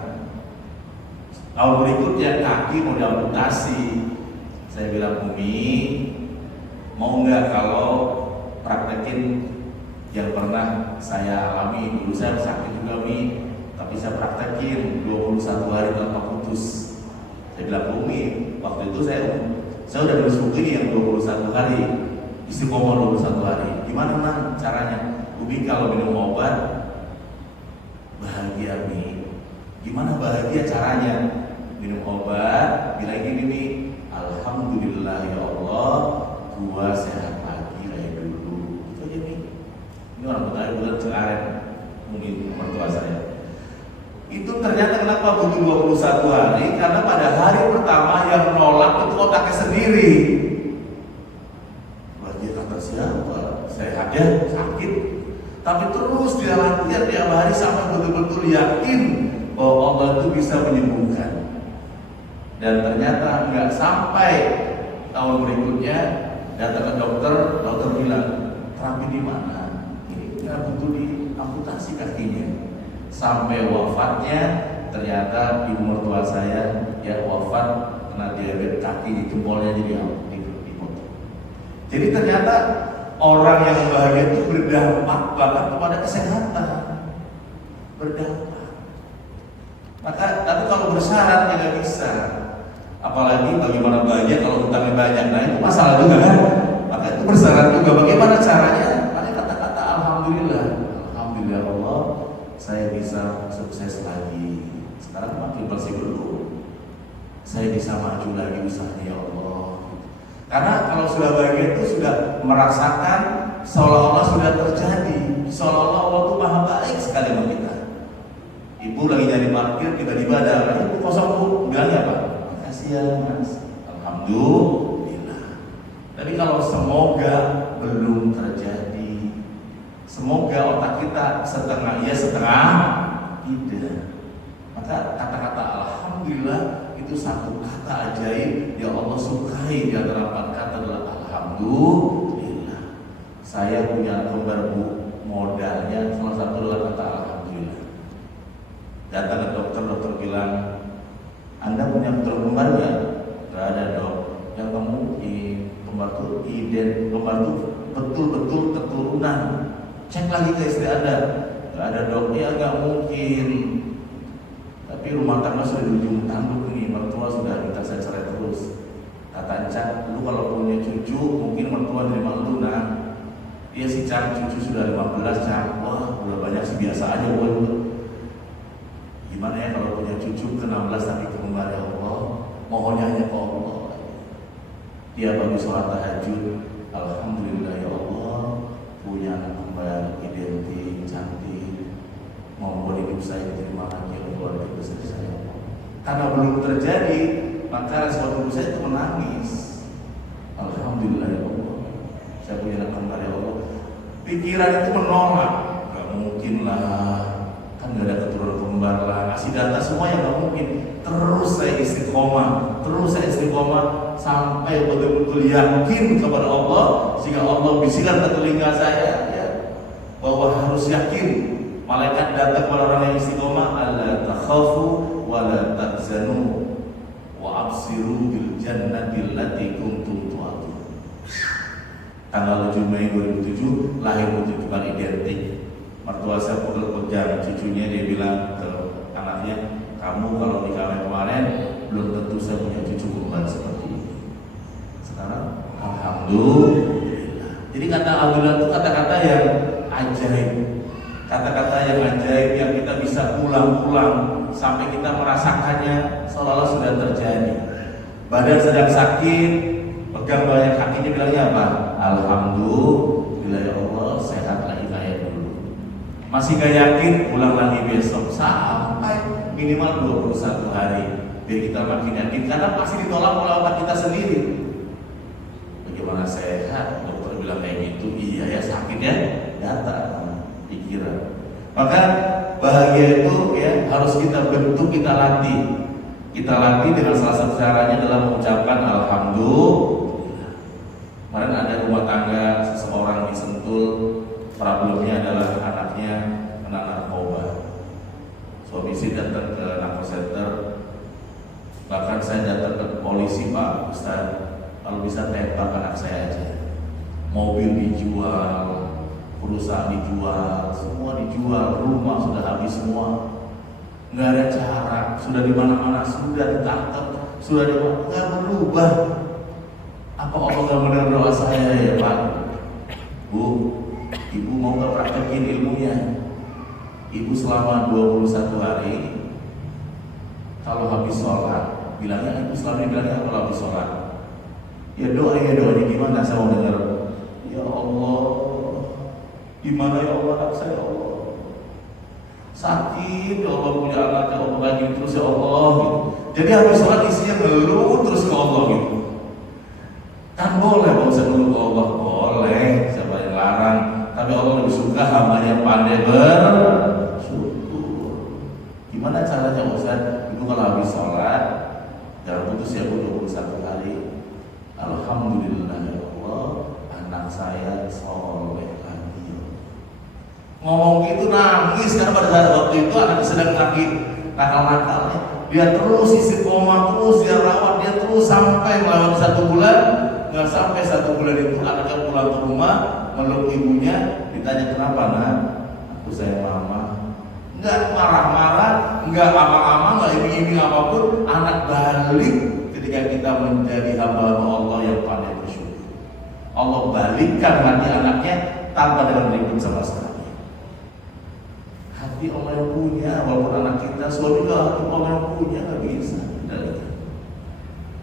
Tahun berikutnya kaki mau diamputasi. Saya bilang, Umi, mau nggak kalau praktekin yang pernah saya alami? Dulu saya sakit juga, Umi, tapi saya praktekin 21 hari tanpa putus. Saya bilang, Umi, waktu itu saya udah nulis buku ini yang 21 hari, istiqomah 21 hari. Gimana Nang caranya? Umi kalau minum obat bahagia, Umi. Gimana bahagia caranya? Minum obat, bilang gini nih, alhamdulillah ya Allah, gua sehat lagi kayak dulu. Itu aja nih. Ini orang Betawi bulan Cengkareng, mungkin mertua saya. Itu ternyata kenapa butuh 21 hari? Karena pada hari pertama yang menolak itu otaknya sendiri. Bahagia kata siapa? Sehat ya, sakit. Tapi terus dia latihan tiap hari sampai betul-betul yakin bahwa Allah itu bisa menyembuhkan. Dan ternyata nggak sampai tahun berikutnya datang ke dokter bilang terapi di mana? Ini nggak butuh diamputasi kakinya. Sampai wafatnya ternyata ibu mertua saya ya wafat kena diabetes kaki di jempolnya jadi dipotong. Jadi ternyata orang yang bahagia itu berdampak banget kepada kesehatan, berdampak. Maka tapi kalau bersyarat ya nggak bisa. Apalagi bagaimana bahagia kalau utangnya banyak, nah itu masalah juga kan. Maka itu bersyarat juga. Bagaimana caranya? Pakai kata-kata alhamdulillah, alhamdulillah Allah, saya bisa sukses lagi. Sekarang makin bersih dulu. Saya bisa maju lagi usahanya ya Allah. Karena kalau sudah bahagia itu sudah merasakan seolah-olah sudah terjadi, seolah-olah Allah itu maha baik sekali sama kita. Ibu lagi nyari parkir, tiba-tiba ada ibu kosong, Bu, bilangnya apa? Kasihan Mas, alhamdulillah. Tapi kalau semoga belum terjadi, semoga otak kita setengah iya setengah tidak, maka kata-kata alhamdulillah itu satu kata ajaib yang Allah sukai. Di antara 4 kata adalah alhamdulillah. Saya punya kembar, Bu, modalnya salah satu adalah kata alhamdulillah. Datang ke dokter bilang, Anda punya putra kembar nggak? Gak ada, Dok. Yang mungkin kembar itu kembar itu betul-betul keturunan. Cek lagi ke istri Anda. Gak ada, Dok. Ya gak mungkin. Tapi rumah tangga sudah di ujung tanduk nih, mertua sudah minta saya cerai terus. Kata Cak, lu kalau punya cucu mungkin mertua nerima lu, nah. Dia si Cak cucu sudah 15, Cak. Wah, udah banyak sih, biasa aja buat lu. Gimana ya kalau punya cucu ke-16 tapi kembar ya Allah, mohonnya hanya ke Allah. Dia bagi sholat tahajud, alhamdulillah ya Allah, punya anak kembar identik, cantik, mohon hidup saya diterima lagi oleh keluarga besar saya. Karena belum terjadi, maka respon tubuh saya itu menangis. Alhamdulillah ya Allah, saya punya anak kembar ya Allah. Pikiran itu menolak, gak mungkin lah, kan gak ada keturunan kembar lah, kasih data semua yang gak mungkin. Terus saya istiqomah sampai betul-betul yakin kepada Allah, sehingga Allah bisikan ke telinga saya ya, bahwa harus yakin. Malaikat datang kepada orang yang istiqomah, alla takhafu wa la tahzanu wa absiru bil jannati allati kuntum tu'adun. Tanggal 7 Mei 2007 lahir putri kembar identik. mertua saya pegang cucunya, dia bilang ke anaknya, kamu kalau nikah kemarin belum tentu saya punya cucu kembar seperti ini. Sekarang alhamdulillah. Jadi kata alhamdulillah itu kata-kata yang ajaib, kata-kata yang ajaib yang kita bisa ulang-ulang sampai kita merasakannya seolah-olah sudah terjadi. Badan sedang sakit, pegang banyak kakinya, bilangnya apa? Alhamdulillah ya Allah, sehat lagi kayak dulu. Masih gak yakin, ulang lagi besok sampai minimal 21 hari biar kita makin yakin, karena pasti ditolak oleh otak kita sendiri. Bagaimana sehat? Dokter bilang kayak gitu, iya ya, sakit ya, datang pikiran. Maka bahagia itu ya harus kita bentuk, kita latih. Kita latih dengan salah satu caranya adalah mengucapkan alhamdulillah. Kemarin ada rumah tangga seseorang di Sentul, problemnya adalah anaknya kena narkoba. Suami istri datang ke narko center, bahkan saya datang ke polisi, Pak Ustaz, kalau bisa tembak anak saya aja. Mobil dijual, perusahaan dijual, semua dijual, rumah sudah habis semua. Nggak ada cara, sudah di mana-mana, sudah ditangkap, sudah nggak berubah. Apa Allah nggak mendengar doa saya ya Pak? Bu, ibu mau nggak praktekin ilmunya? Ibu selama 21 hari kalau habis sholat, bilangnya ibu selama ini bilangnya kalau habis sholat, ya doanya gimana? Saya mau dengar. Ya Allah, gimana ya Allah anak saya, ya Allah sakit, ya Allah punya anak, ya Allah lagi terus ya Allah gitu. Jadi habis sholat isinya ngeluh terus ke Allah gitu. Kan boleh kalau saya ngeluh ke Allah, boleh, siapa yang larang. Tapi Allah lebih suka hamba yang pandai bersyukur. Gimana caranya Ustaz? Itu kalau habis sholat jangan putus ya Bu, 21 hari. Alhamdulillah ya Allah, anak saya soleh. Ngomong gitu nangis karena pada saat waktu itu anak sedang sakit nakal-nakalnya. Dia terus isi koma, terus dia rawat, dia terus sampai melewati 1 bulan. Nggak sampai 1 bulan itu anaknya pulang ke rumah, meluk ibunya, ditanya kenapa nak? Aku sayang mama. Nggak marah-marah, nggak amang-amang, nggak iming-iming apapun. Anak balik ketika kita menjadi hamba Allah yang pandai bersyukur. Allah balikkan hati anaknya tanpa dengan ribut sama sekali. Hati Allah yang punya, walaupun anak kita, suami juga hati Allah yang punya, nggak bisa.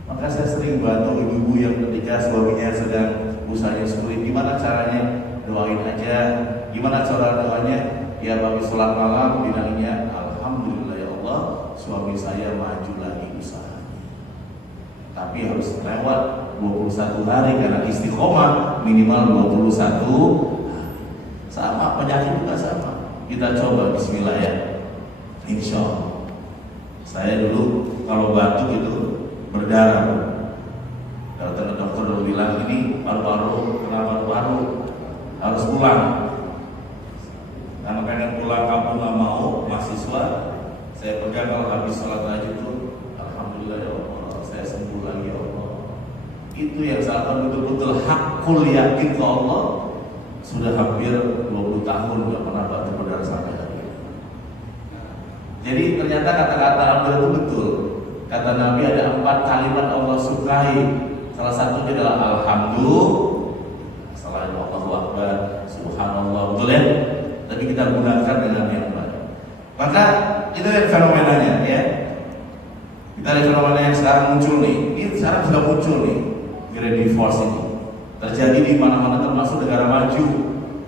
Maka saya sering bantu ibu-ibu yang ketika suaminya sedang usahanya sulit, gimana caranya? Doain aja. Gimana cara doanya? Ya habis sholat malam bilangnya, alhamdulillah ya Allah, suami saya maju lagi usahanya. Tapi harus lewat 21 hari karena istiqomah minimal 21 hari. Sama penyakit juga sama. Kita coba bismillah ya. Insya Allah. Saya dulu kalau batuk itu berdarah. Dokter dulu bilang ini paru-paru, kena paru-paru, harus pulang. Karena pengen pulang kampung nggak mau, mahasiswa. Saya pegang kalau habis sholat tahajud itu, alhamdulillah ya Allah, saya sembuh lagi ya Allah. Itu yang saat betul-betul hakul yakin ke Allah. Sudah hampir 20 tahun nggak pernah batuk berdarah sampai hari ini. Jadi ternyata kata-kata alhamdulillah itu betul. Kata Nabi ada 4 kalimat Allah sukai. Salah satunya adalah alhamdulillah. Selain Allahu Akbar, subhanallah, betul ya? Tapi kita gunakan dengan yang baik. Maka itu yang fenomenanya ya. Kita lihat fenomena yang sekarang muncul nih. Ini sekarang sudah muncul nih. Great divorce ini terjadi di mana-mana termasuk negara maju.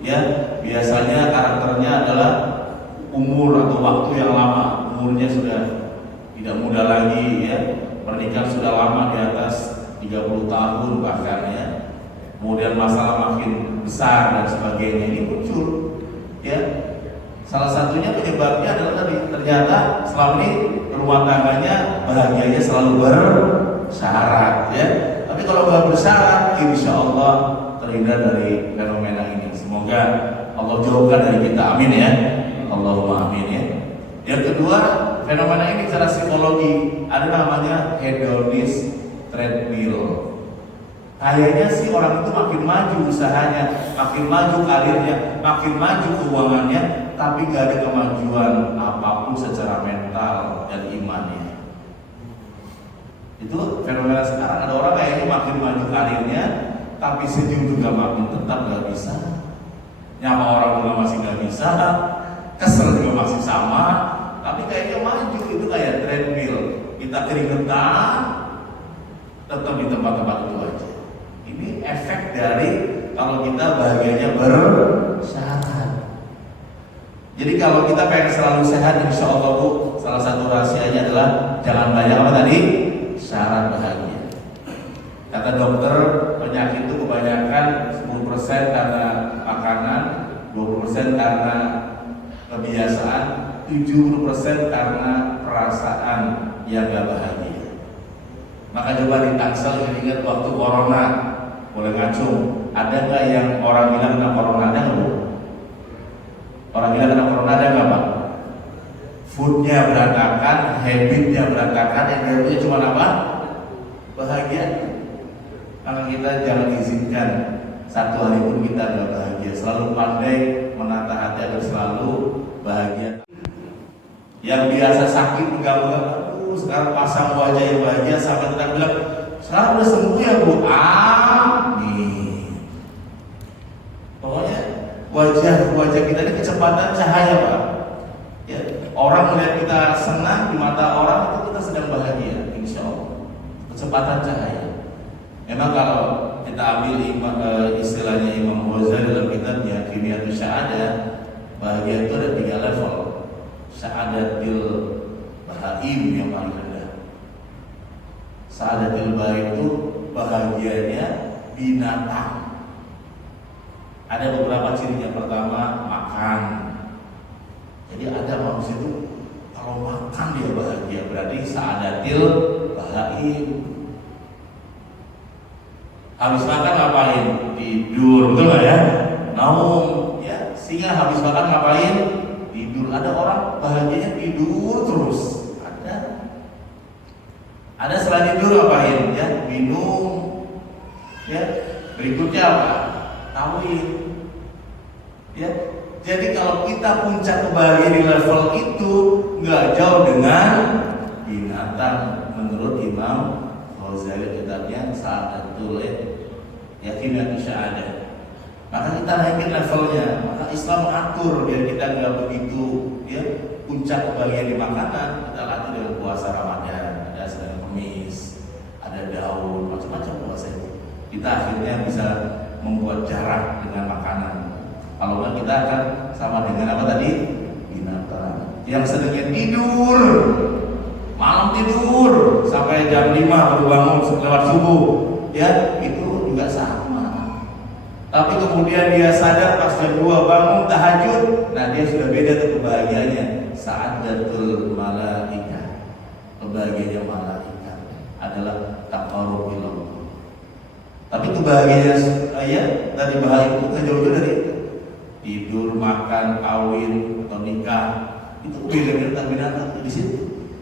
Ya, biasanya karakternya adalah umur atau waktu yang lama. Umurnya sudah tidak muda lagi ya. Pernikahan sudah lama di atas 30 tahun bahkan ya. Kemudian masalah makin besar dan sebagainya ini muncul. Ya. Salah satunya penyebabnya adalah tadi ternyata selama ini rumah tangganya bahagianya selalu bersyarat ya. Tapi kalau nggak bersyarat, insya Allah terhindar dari fenomena ini. Semoga Allah jauhkan dari kita. Amin ya. Allahumma amin ya. Yang kedua, fenomena ini secara psikologi ada namanya hedonis treadmill. Kayaknya sih orang itu makin maju usahanya, makin maju karirnya, makin maju keuangannya, tapi nggak ada kemajuan apapun secara mental dan imannya. Itu fenomena sekarang, ada orang kayaknya makin maju karirnya, tapi senyum juga makin tetap nggak bisa. Nyapa orang juga masih nggak bisa, kesel juga masih sama, tapi kayaknya maju. Itu kayak treadmill, kita keringetan, tetap di tempat-tempat itu aja. Ini efek dari kalau kita bahagianya bersyarat. Jadi kalau kita pengen selalu sehat, insya Allah Bu, salah satu rahasianya adalah jangan banyak apa tadi? Syarat bahagia. Kata dokter, penyakit itu kebanyakan 10% karena makanan, 20% karena kebiasaan, 70% karena perasaan yang gak bahagia. Maka coba di Tangsel ingat waktu corona, boleh ngacung, ada nggak yang orang bilang kena corona, ada nggak Bu? Orang bilang kena corona ada nggak Pak? Foodnya berantakan, habitnya berantakan, yang dia cuma apa? Bahagia. Maka kita jangan izinkan satu hari pun kita nggak bahagia. Selalu pandai menata hati agar selalu bahagia. Yang biasa sakit pegang-pegang, sekarang pasang wajah yang bahagia sampai kita bilang sekarang udah sembuh ya Bu. Amin. Pokoknya wajah kita ini kecepatan cahaya Pak. Ya, orang melihat kita senang di mata orang itu kita sedang bahagia, insya Allah. Kecepatan cahaya. Memang kalau kita ambil istilahnya Imam Ghazali dalam kitabnya Kimyatus Sa'adah, bahagia itu ada 3 level. Sa'adatil bahaim yang paling rendah. Sa'adatil bahaim itu bahagianya binatang. Ada beberapa cirinya. Pertama, makan. Jadi ada manusia itu kalau makan dia bahagia, berarti sa'adatil bahaim. Habis makan ngapain? Tidur, betul nggak ya? Naum, ya. Singa habis makan ngapain? Tidur. Ada orang bahagianya tidur terus. Ada selain tidur ngapain? Ya, minum. Ya, berikutnya apa? Kawin. Ya. Jadi kalau kita puncak kebahagiaan di level itu nggak jauh dengan binatang menurut Imam Ghazali kitabnya Sa'adatul Kimyatus Sa'adah. Maka kita naikin levelnya. Maka Islam mengatur biar kita nggak begitu ya puncak kebahagiaan di makanan. Kita latih dengan puasa Ramadan, ada Senin Kemis, ada daun, macam-macam puasa itu. Kita akhirnya bisa membuat jarak dengan makanan. Kalau enggak kita akan sama dengan apa tadi? Binatang yang sedangnya tidur, malam tidur sampai jam 5 baru bangun lewat subuh, ya itu juga sama. Tapi kemudian dia sadar pas jam 2 bangun tahajud, nah dia sudah beda tuh kebahagiaannya. Sa'adatul malaika, kebahagiaannya malaikat adalah taqarrub ilallah. Tapi kebahagiaan ya dari bahagia itu jauh-jauh dari tidur, makan, kawin atau nikah, itu beda binatang di situ.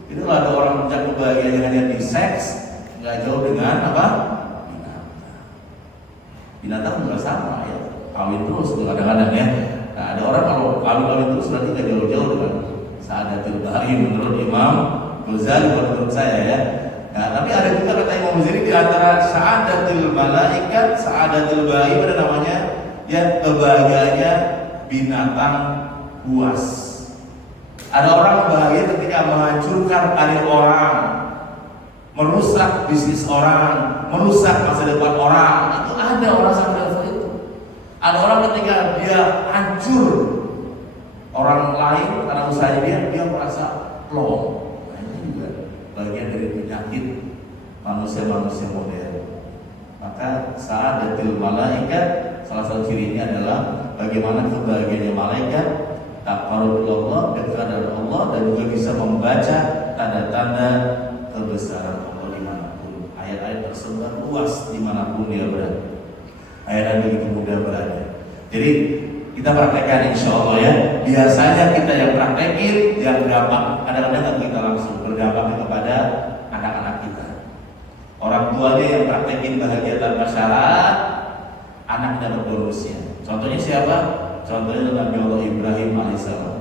Itu ada orang puncak kebahagiaan hanya di seks, nggak jauh dengan apa? Binatang. Binatang juga sama ya, kawin terus kadang-kadang ya. Nah ada orang kalau kawin terus berarti nggak jauh-jauh dengan Sa'adatul bahaim menurut Imam Ghazali, menurut saya ya. Nah tapi ada juga kata Imam Ghazali di antara Sa'adatul malaikat, Sa'adatul bahaim ada namanya ya kebahagiaannya binatang buas. Ada orang bahagia ketika menghancurkan karir orang, merusak bisnis orang, merusak masa depan orang. Itu ada orang sampai level itu. Ada orang ketika dia hancur orang lain karena usaha dia merasa plong. Nah, ini juga bagian dari penyakit manusia-manusia modern. Maka Sa'adatul malaikat salah satu cirinya adalah bagaimana kebahagiaannya malaikat, taqarrub ilallah, dekat dengan Allah, dan juga bisa membaca tanda-tanda kebesaran Allah dimanapun. Ayat-ayat tersebar luas dimanapun dia berada. Ayat-ayat begitu mudah berada. Jadi kita praktekkan insya Allah ya. Biasanya kita yang praktekin, yang berdampak kadang-kadang kita langsung berdampak kepada anak-anak kita. Orang tuanya yang praktekin bahagia tanpa syarat, anaknya dapat bonusnya. Contohnya siapa? Contohnya Nabi Allah Ibrahim alaihissalam.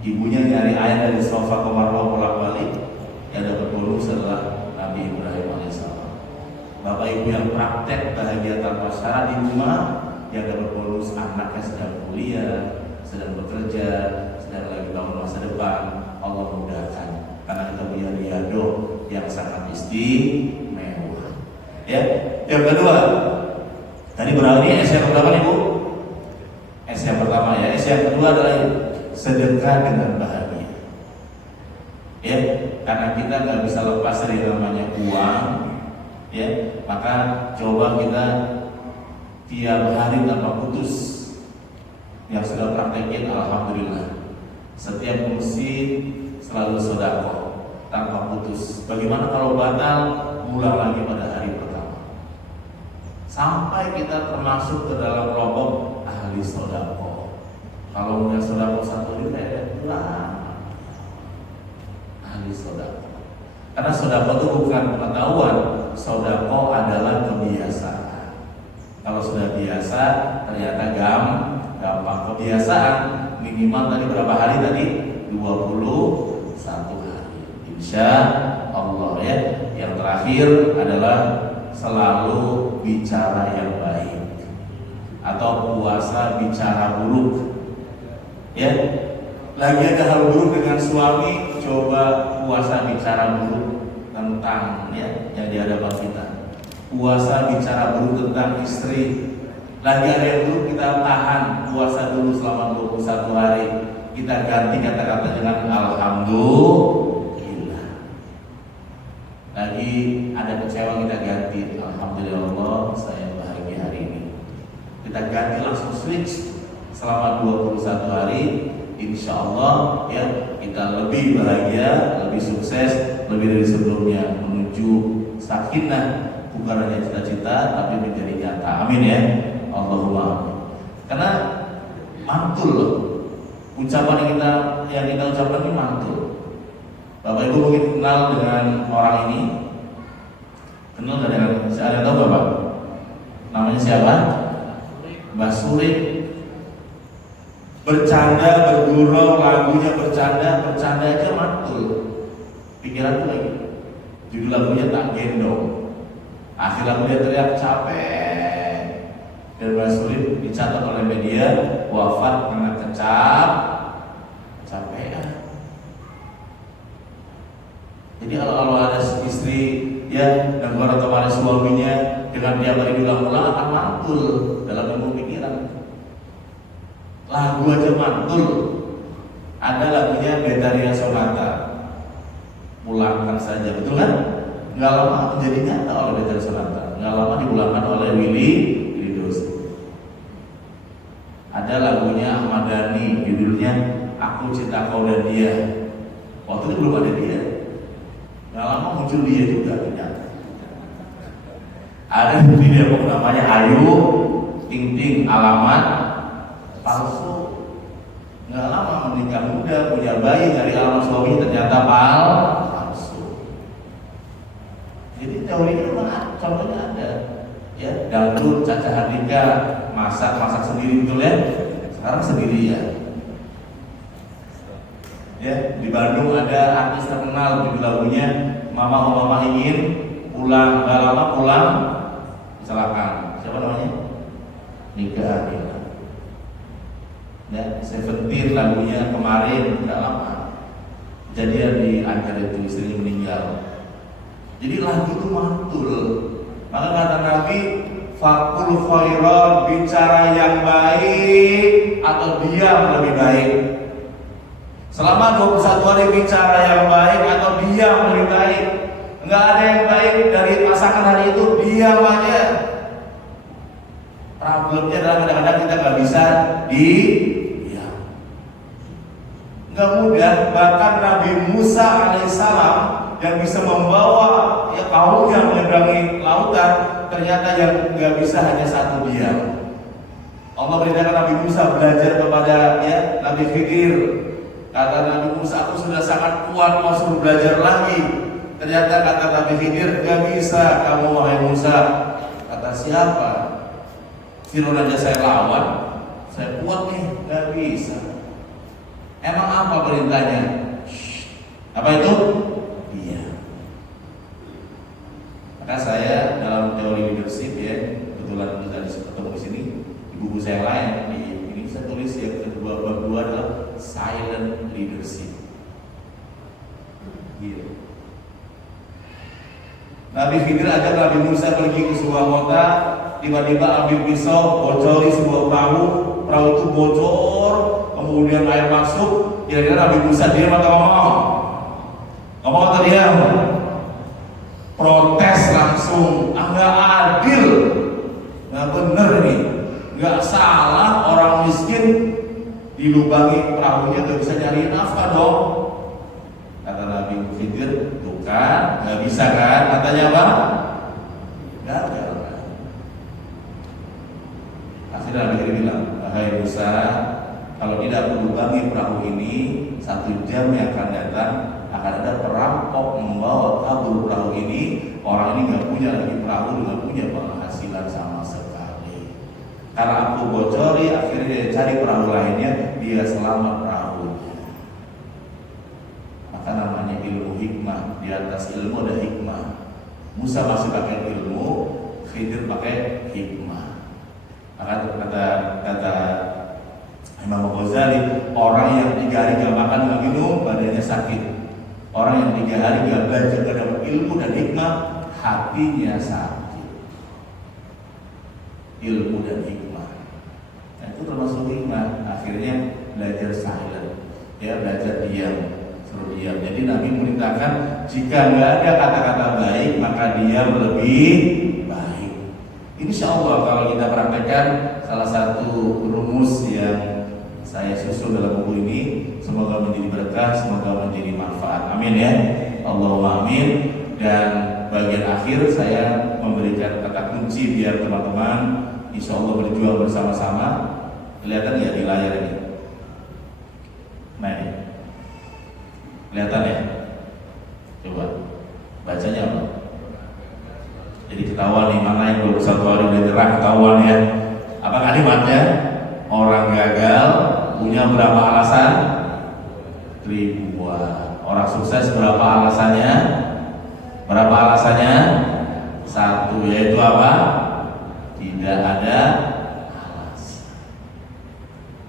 Ibunya nyari air dari sofa ke Marwah bolak-balik, yang dapat bonus adalah Nabi Ibrahim alaihissalam. Bapak ibu yang praktek bahagia tanpa syarat di rumah, yang dapat bonus anaknya sedang kuliah, sedang bekerja, sedang lagi bangun masa depan, Allah mudahkan. Karena kita punya riado yang sangat istimewa. Ya, yang kedua, tadi berarti S yang berapa nih Bu? S yang pertama ya. S yang kedua adalah sedekah dengan bahagia. Ya, karena kita nggak bisa lepas dari namanya uang. Ya, maka coba kita tiap hari tanpa putus. Yang sudah praktekin, alhamdulillah. Setiap musim selalu sedekah tanpa putus. Bagaimana kalau batal, mulai lagi pada hari pertama. Sampai kita termasuk ke dalam kelompok ahli sedekah. Kalau punya sedekah satu hari kayak pulang. Ahli sedekah. Karena sedekah itu bukan pengetahuan, sedekah adalah kebiasaan. Kalau sudah biasa, ternyata gampang. Kebiasaan minimal tadi berapa hari tadi? 21 hari. Insya Allah ya. Yang terakhir adalah selalu bicara yang baik atau puasa bicara buruk. Ya, lagi ada hal buruk dengan suami, coba puasa bicara buruk tentang ya yang di hadapan kita. Puasa bicara buruk tentang istri. Lagi ada yang buruk, kita tahan puasa dulu selama 21 hari. Kita ganti kata-kata dengan alhamdulillah. Lagi ada kecewa, kita ganti alhamdulillah saya bahagia hari ini. Kita ganti langsung switch selama 21 hari. Insya Allah ya kita lebih bahagia, lebih sukses, lebih dari sebelumnya menuju sakinah, bukan hanya cita-cita tapi menjadi nyata. Amin ya. Allahumma amin. Karena mantul loh. Ucapan yang kita ucapkan ini mantul. Bapak Ibu mungkin kenal dengan orang ini. Kenal dengan ada tahu Bapak? Namanya siapa? Mbah Surik. Bercanda, bergurau, lagunya bercanda aja mantul. Pikiran tuh lagi. Judul lagunya Tak Gendong. Akhir lagunya teriak capek. Dan Mbah Surik dicatat oleh media wafat karena capean. Jadi kalau ada istri ya dan atau ada suaminya dengan tiap hari diulang-ulang akan mantul dalam ilmu pikiran. Lagu aja mantul. Ada lagunya Betaria Sonata. Pulangkan saja, betul kan? Nggak lama menjadi nyata oleh Betaria Sonata. Nggak lama dipulangkan oleh Willy Dosti. Ada lagunya Ahmad Dhani, judulnya Aku Cinta Kau dan Dia. Waktu itu belum ada dia. Nggak lama muncul dia juga ternyata. Ada di Depok namanya Ayu Ting Ting, alamat palsu. Nggak lama menikah muda, punya bayi dari alamat suami, ternyata palsu. Jadi teorinya mana? Contohnya ada. Ya, dangdut Caca Hardika masak sendiri, betul ya? Sekarang sendiri ya. Ya, di Bandung ada artis terkenal, judul lagunya Mama ingin pulang, nggak lama pulang kecelakaan. Siapa namanya? Nika Ardila. Ya, Seventeen lagunya kemarin nggak lama. Kejadian di Ancar itu istrinya meninggal. Jadi lagu itu mantul. Maka kata Nabi, fakul khairan, bicara yang baik atau diam lebih baik. Selama 21 hari bicara yang baik atau diam lebih baik. Enggak ada yang baik dari pasangan hari itu, diam aja. Problemnya adalah kadang-kadang kita nggak bisa diam. Nggak mudah. Bahkan Nabi Musa alaihissalam yang bisa membawa ya kaumnya menyeberangi lautan, ternyata yang nggak bisa hanya satu diam. Allah perintahkan Nabi Musa belajar kepada ya Nabi Khidir. Kata Nabi Musa, aku sudah sangat kuat, mau suruh belajar lagi. Ternyata kata Nabi Khidir, nggak bisa kamu wahai Musa. Kata siapa? Fir'aun aja saya lawan, saya kuat nih, nggak bisa. Emang apa perintahnya? Apa itu? Iya. Maka saya dalam teori leadership ya, kebetulan kita ketemu di sini, ibu saya lain, ini saya tulis yang kedua adalah silent leadership. Iya. Nabi Khidir ajak Nabi Musa pergi ke sebuah kota, tiba-tiba ambil pisau, bocori sebuah perahu itu bocor, kemudian air masuk. Kira-kira Nabi Musa diam atau ngomong? Ngomong atau diam? Protes langsung, nggak adil, nggak bener nih, nggak salah orang miskin dilubangi perahunya nggak bisa nyari nafkah dong. Kata Nabi Khidir, tuh kan, nggak bisa kan? Katanya apa? Gagal kan? Akhirnya Nabi Khidir bilang, wahai Musa, kalau tidak melubangi perahu ini, 1 jam yang akan datang akan ada perampok membawa kabur perahu ini. Orang ini nggak punya lagi perahu, nggak punya penghasilan sama sekali. Karena aku bocori, akhirnya dia cari perahu lainnya, dia selamat perahunya. Maka namanya ilmu hikmah. Di atas ilmu ada hikmah. Musa masih pakai ilmu, Khidir pakai hikmah. Maka kata Imam Ghazali, orang yang 3 hari gak makan gak minum, badannya sakit. Orang yang 3 hari gak belajar, gak dapat ilmu dan hikmah, hatinya sakit. Ilmu dan hikmah, nah, itu termasuk hikmah. Akhirnya belajar silent, ya, belajar diam, suruh diam. Jadi Nabi merintahkan, jika gak ada kata-kata baik, maka diam lebih baik. Insya Allah kalau kita praktekkan salah satu rumus yang saya susun dalam buku ini, semoga menjadi berkah, semoga menjadi manfaat. Amin ya, Allahumma amin. Dan bagian akhir saya memberikan kata kunci biar teman-teman insya Allah berjuang bersama-sama. Kelihatan ya di layar ini? Nah ini, kelihatan ya? Coba bacanya apa? Jadi ketahuan nih mana yang 21 hari udah nyerah, ketahuan ya. Apa kalimatnya? Orang gagal punya berapa alasan? Ribuan. Orang sukses berapa alasannya? Berapa alasannya? 1, yaitu apa? Tidak ada alasan.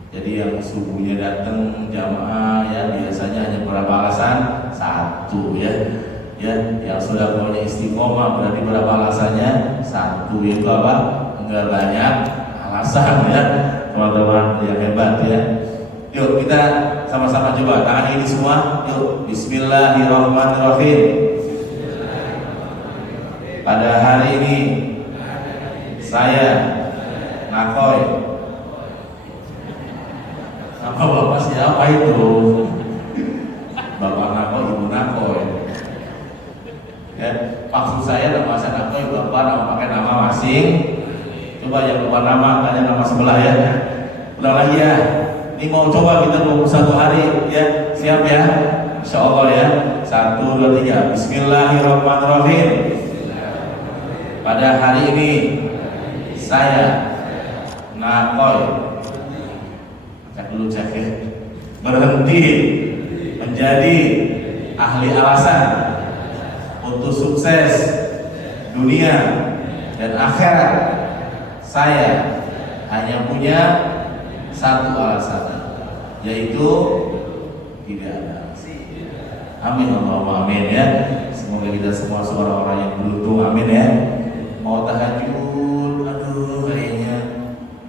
Jadi yang subuhnya datang jamaah ya biasanya hanya berapa alasan? 1 ya. Ya, yang sudah punya istiqomah berarti berapa alasannya? 1, yaitu apa? Enggak banyak alasan ya. Teman-teman yang hebat ya. Yuk kita sama-sama coba tangan ini semua. Yuk, Bismillahirrahmanirrahim. Pada hari ini saya Nakoy. Nama bapak siapa itu? Bapak Nakoy, Ibu Nakoy. Ya, maksud saya nama saya Nakoy, bapak nama pakai nama masing. Coba yang lupa nama, tanya nama sebelah ya. Udah lagi ya. Ini mau coba kita 21 hari ya. Siap ya? Insya Allah ya. 1, 2, 3. Bismillahirrahmanirrahim. Pada hari ini saya Nakoy, cek dulu cek ya, berhenti menjadi ahli alasan untuk sukses dunia dan akhirat. Saya hanya punya 1 alasan, yaitu tidak ada alasan. Amin Allahumma amin ya. Semoga kita semua orang-orang yang beruntung, amin ya. Mau tahajud, aduh kayaknya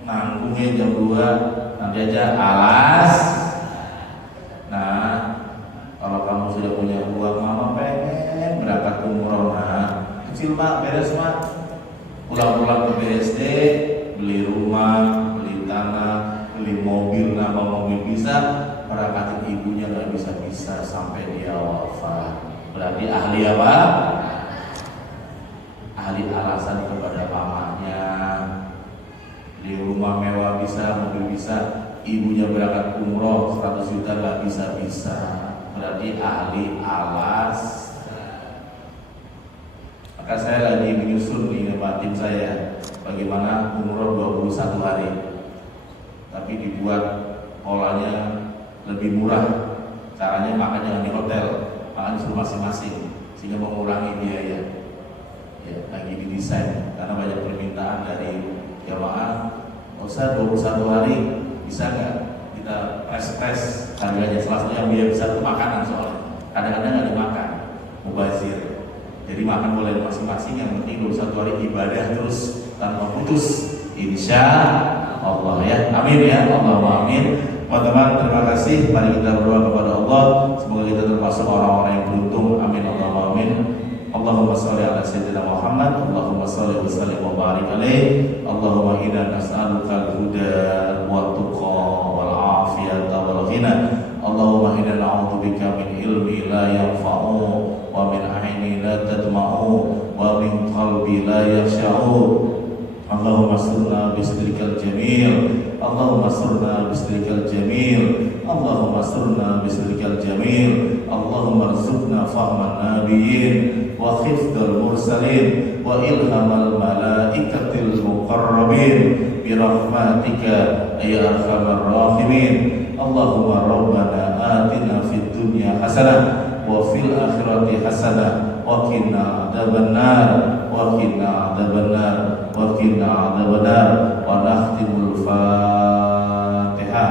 nanggungnya jam 2, nanti aja alas. Nah, kalau kamu sudah punya uang, mama pengen berangkat umroh, nah kecil mak, beres mak. Pulang-pulang ke BSD, beli rumah, beli tanah, beli mobil, nama mobil bisa, berangkatin ibunya nggak bisa sampai dia wafat. Berarti ahli apa? Ahli alasan kepada mamanya. Di rumah mewah bisa, mobil bisa, ibunya berangkat umroh 100 juta nggak bisa. Berarti ahli alas. Maka saya lagi menyusun nih tim saya bagaimana umroh 21 hari. Tapi tapi dibuat polanya lebih murah. Caranya makan jangan di hotel, makan di rumah masing-masing sehingga mengurangi biaya. Ya, lagi didesain karena banyak permintaan dari jamaah. Ustaz 21 hari bisa nggak kita press harganya? Salah satu yang biaya besar itu makanan, soalnya kadang-kadang nggak dimakan, mubazir. Jadi makan boleh masing-masing, yang penting 21 hari ibadah terus tanpa putus, insya Allah ya. Amin ya, Allahumma amin. Teman-teman, terima kasih. Mari kita berdoa kepada Allah, semoga kita termasuk orang-orang yang beruntung. Amin, Allahumma amin. Allahumma sholli ala sayyidina Muhammad, Allahumma sholli wa sallim wa barik alaih. Allahumma inna nas'aluka al-huda wa tuqa wal afiyata wal ghina. Allahumma inna na'udzubika min ilmi la yanfa'u wa min aini la tadma'u wa min qalbi la yakhsha'u. Allahumma surna bistrikal jamil, Allahumma surna bistrikal jamil, Allahumma surna bistrikal jamil, Allahumma rizukna fahman nabiyyin wa khifdal mursalin wa ilhamal malaikatil muqarrabin birahmatika ya arhamar rahimin. Allahumma rabbana atina fid dunya hasanah wa fil akhirati hasanah wa qina adzabannar wa qina adzabannar wa qina adzabannar wa nakhtimul Fatihah.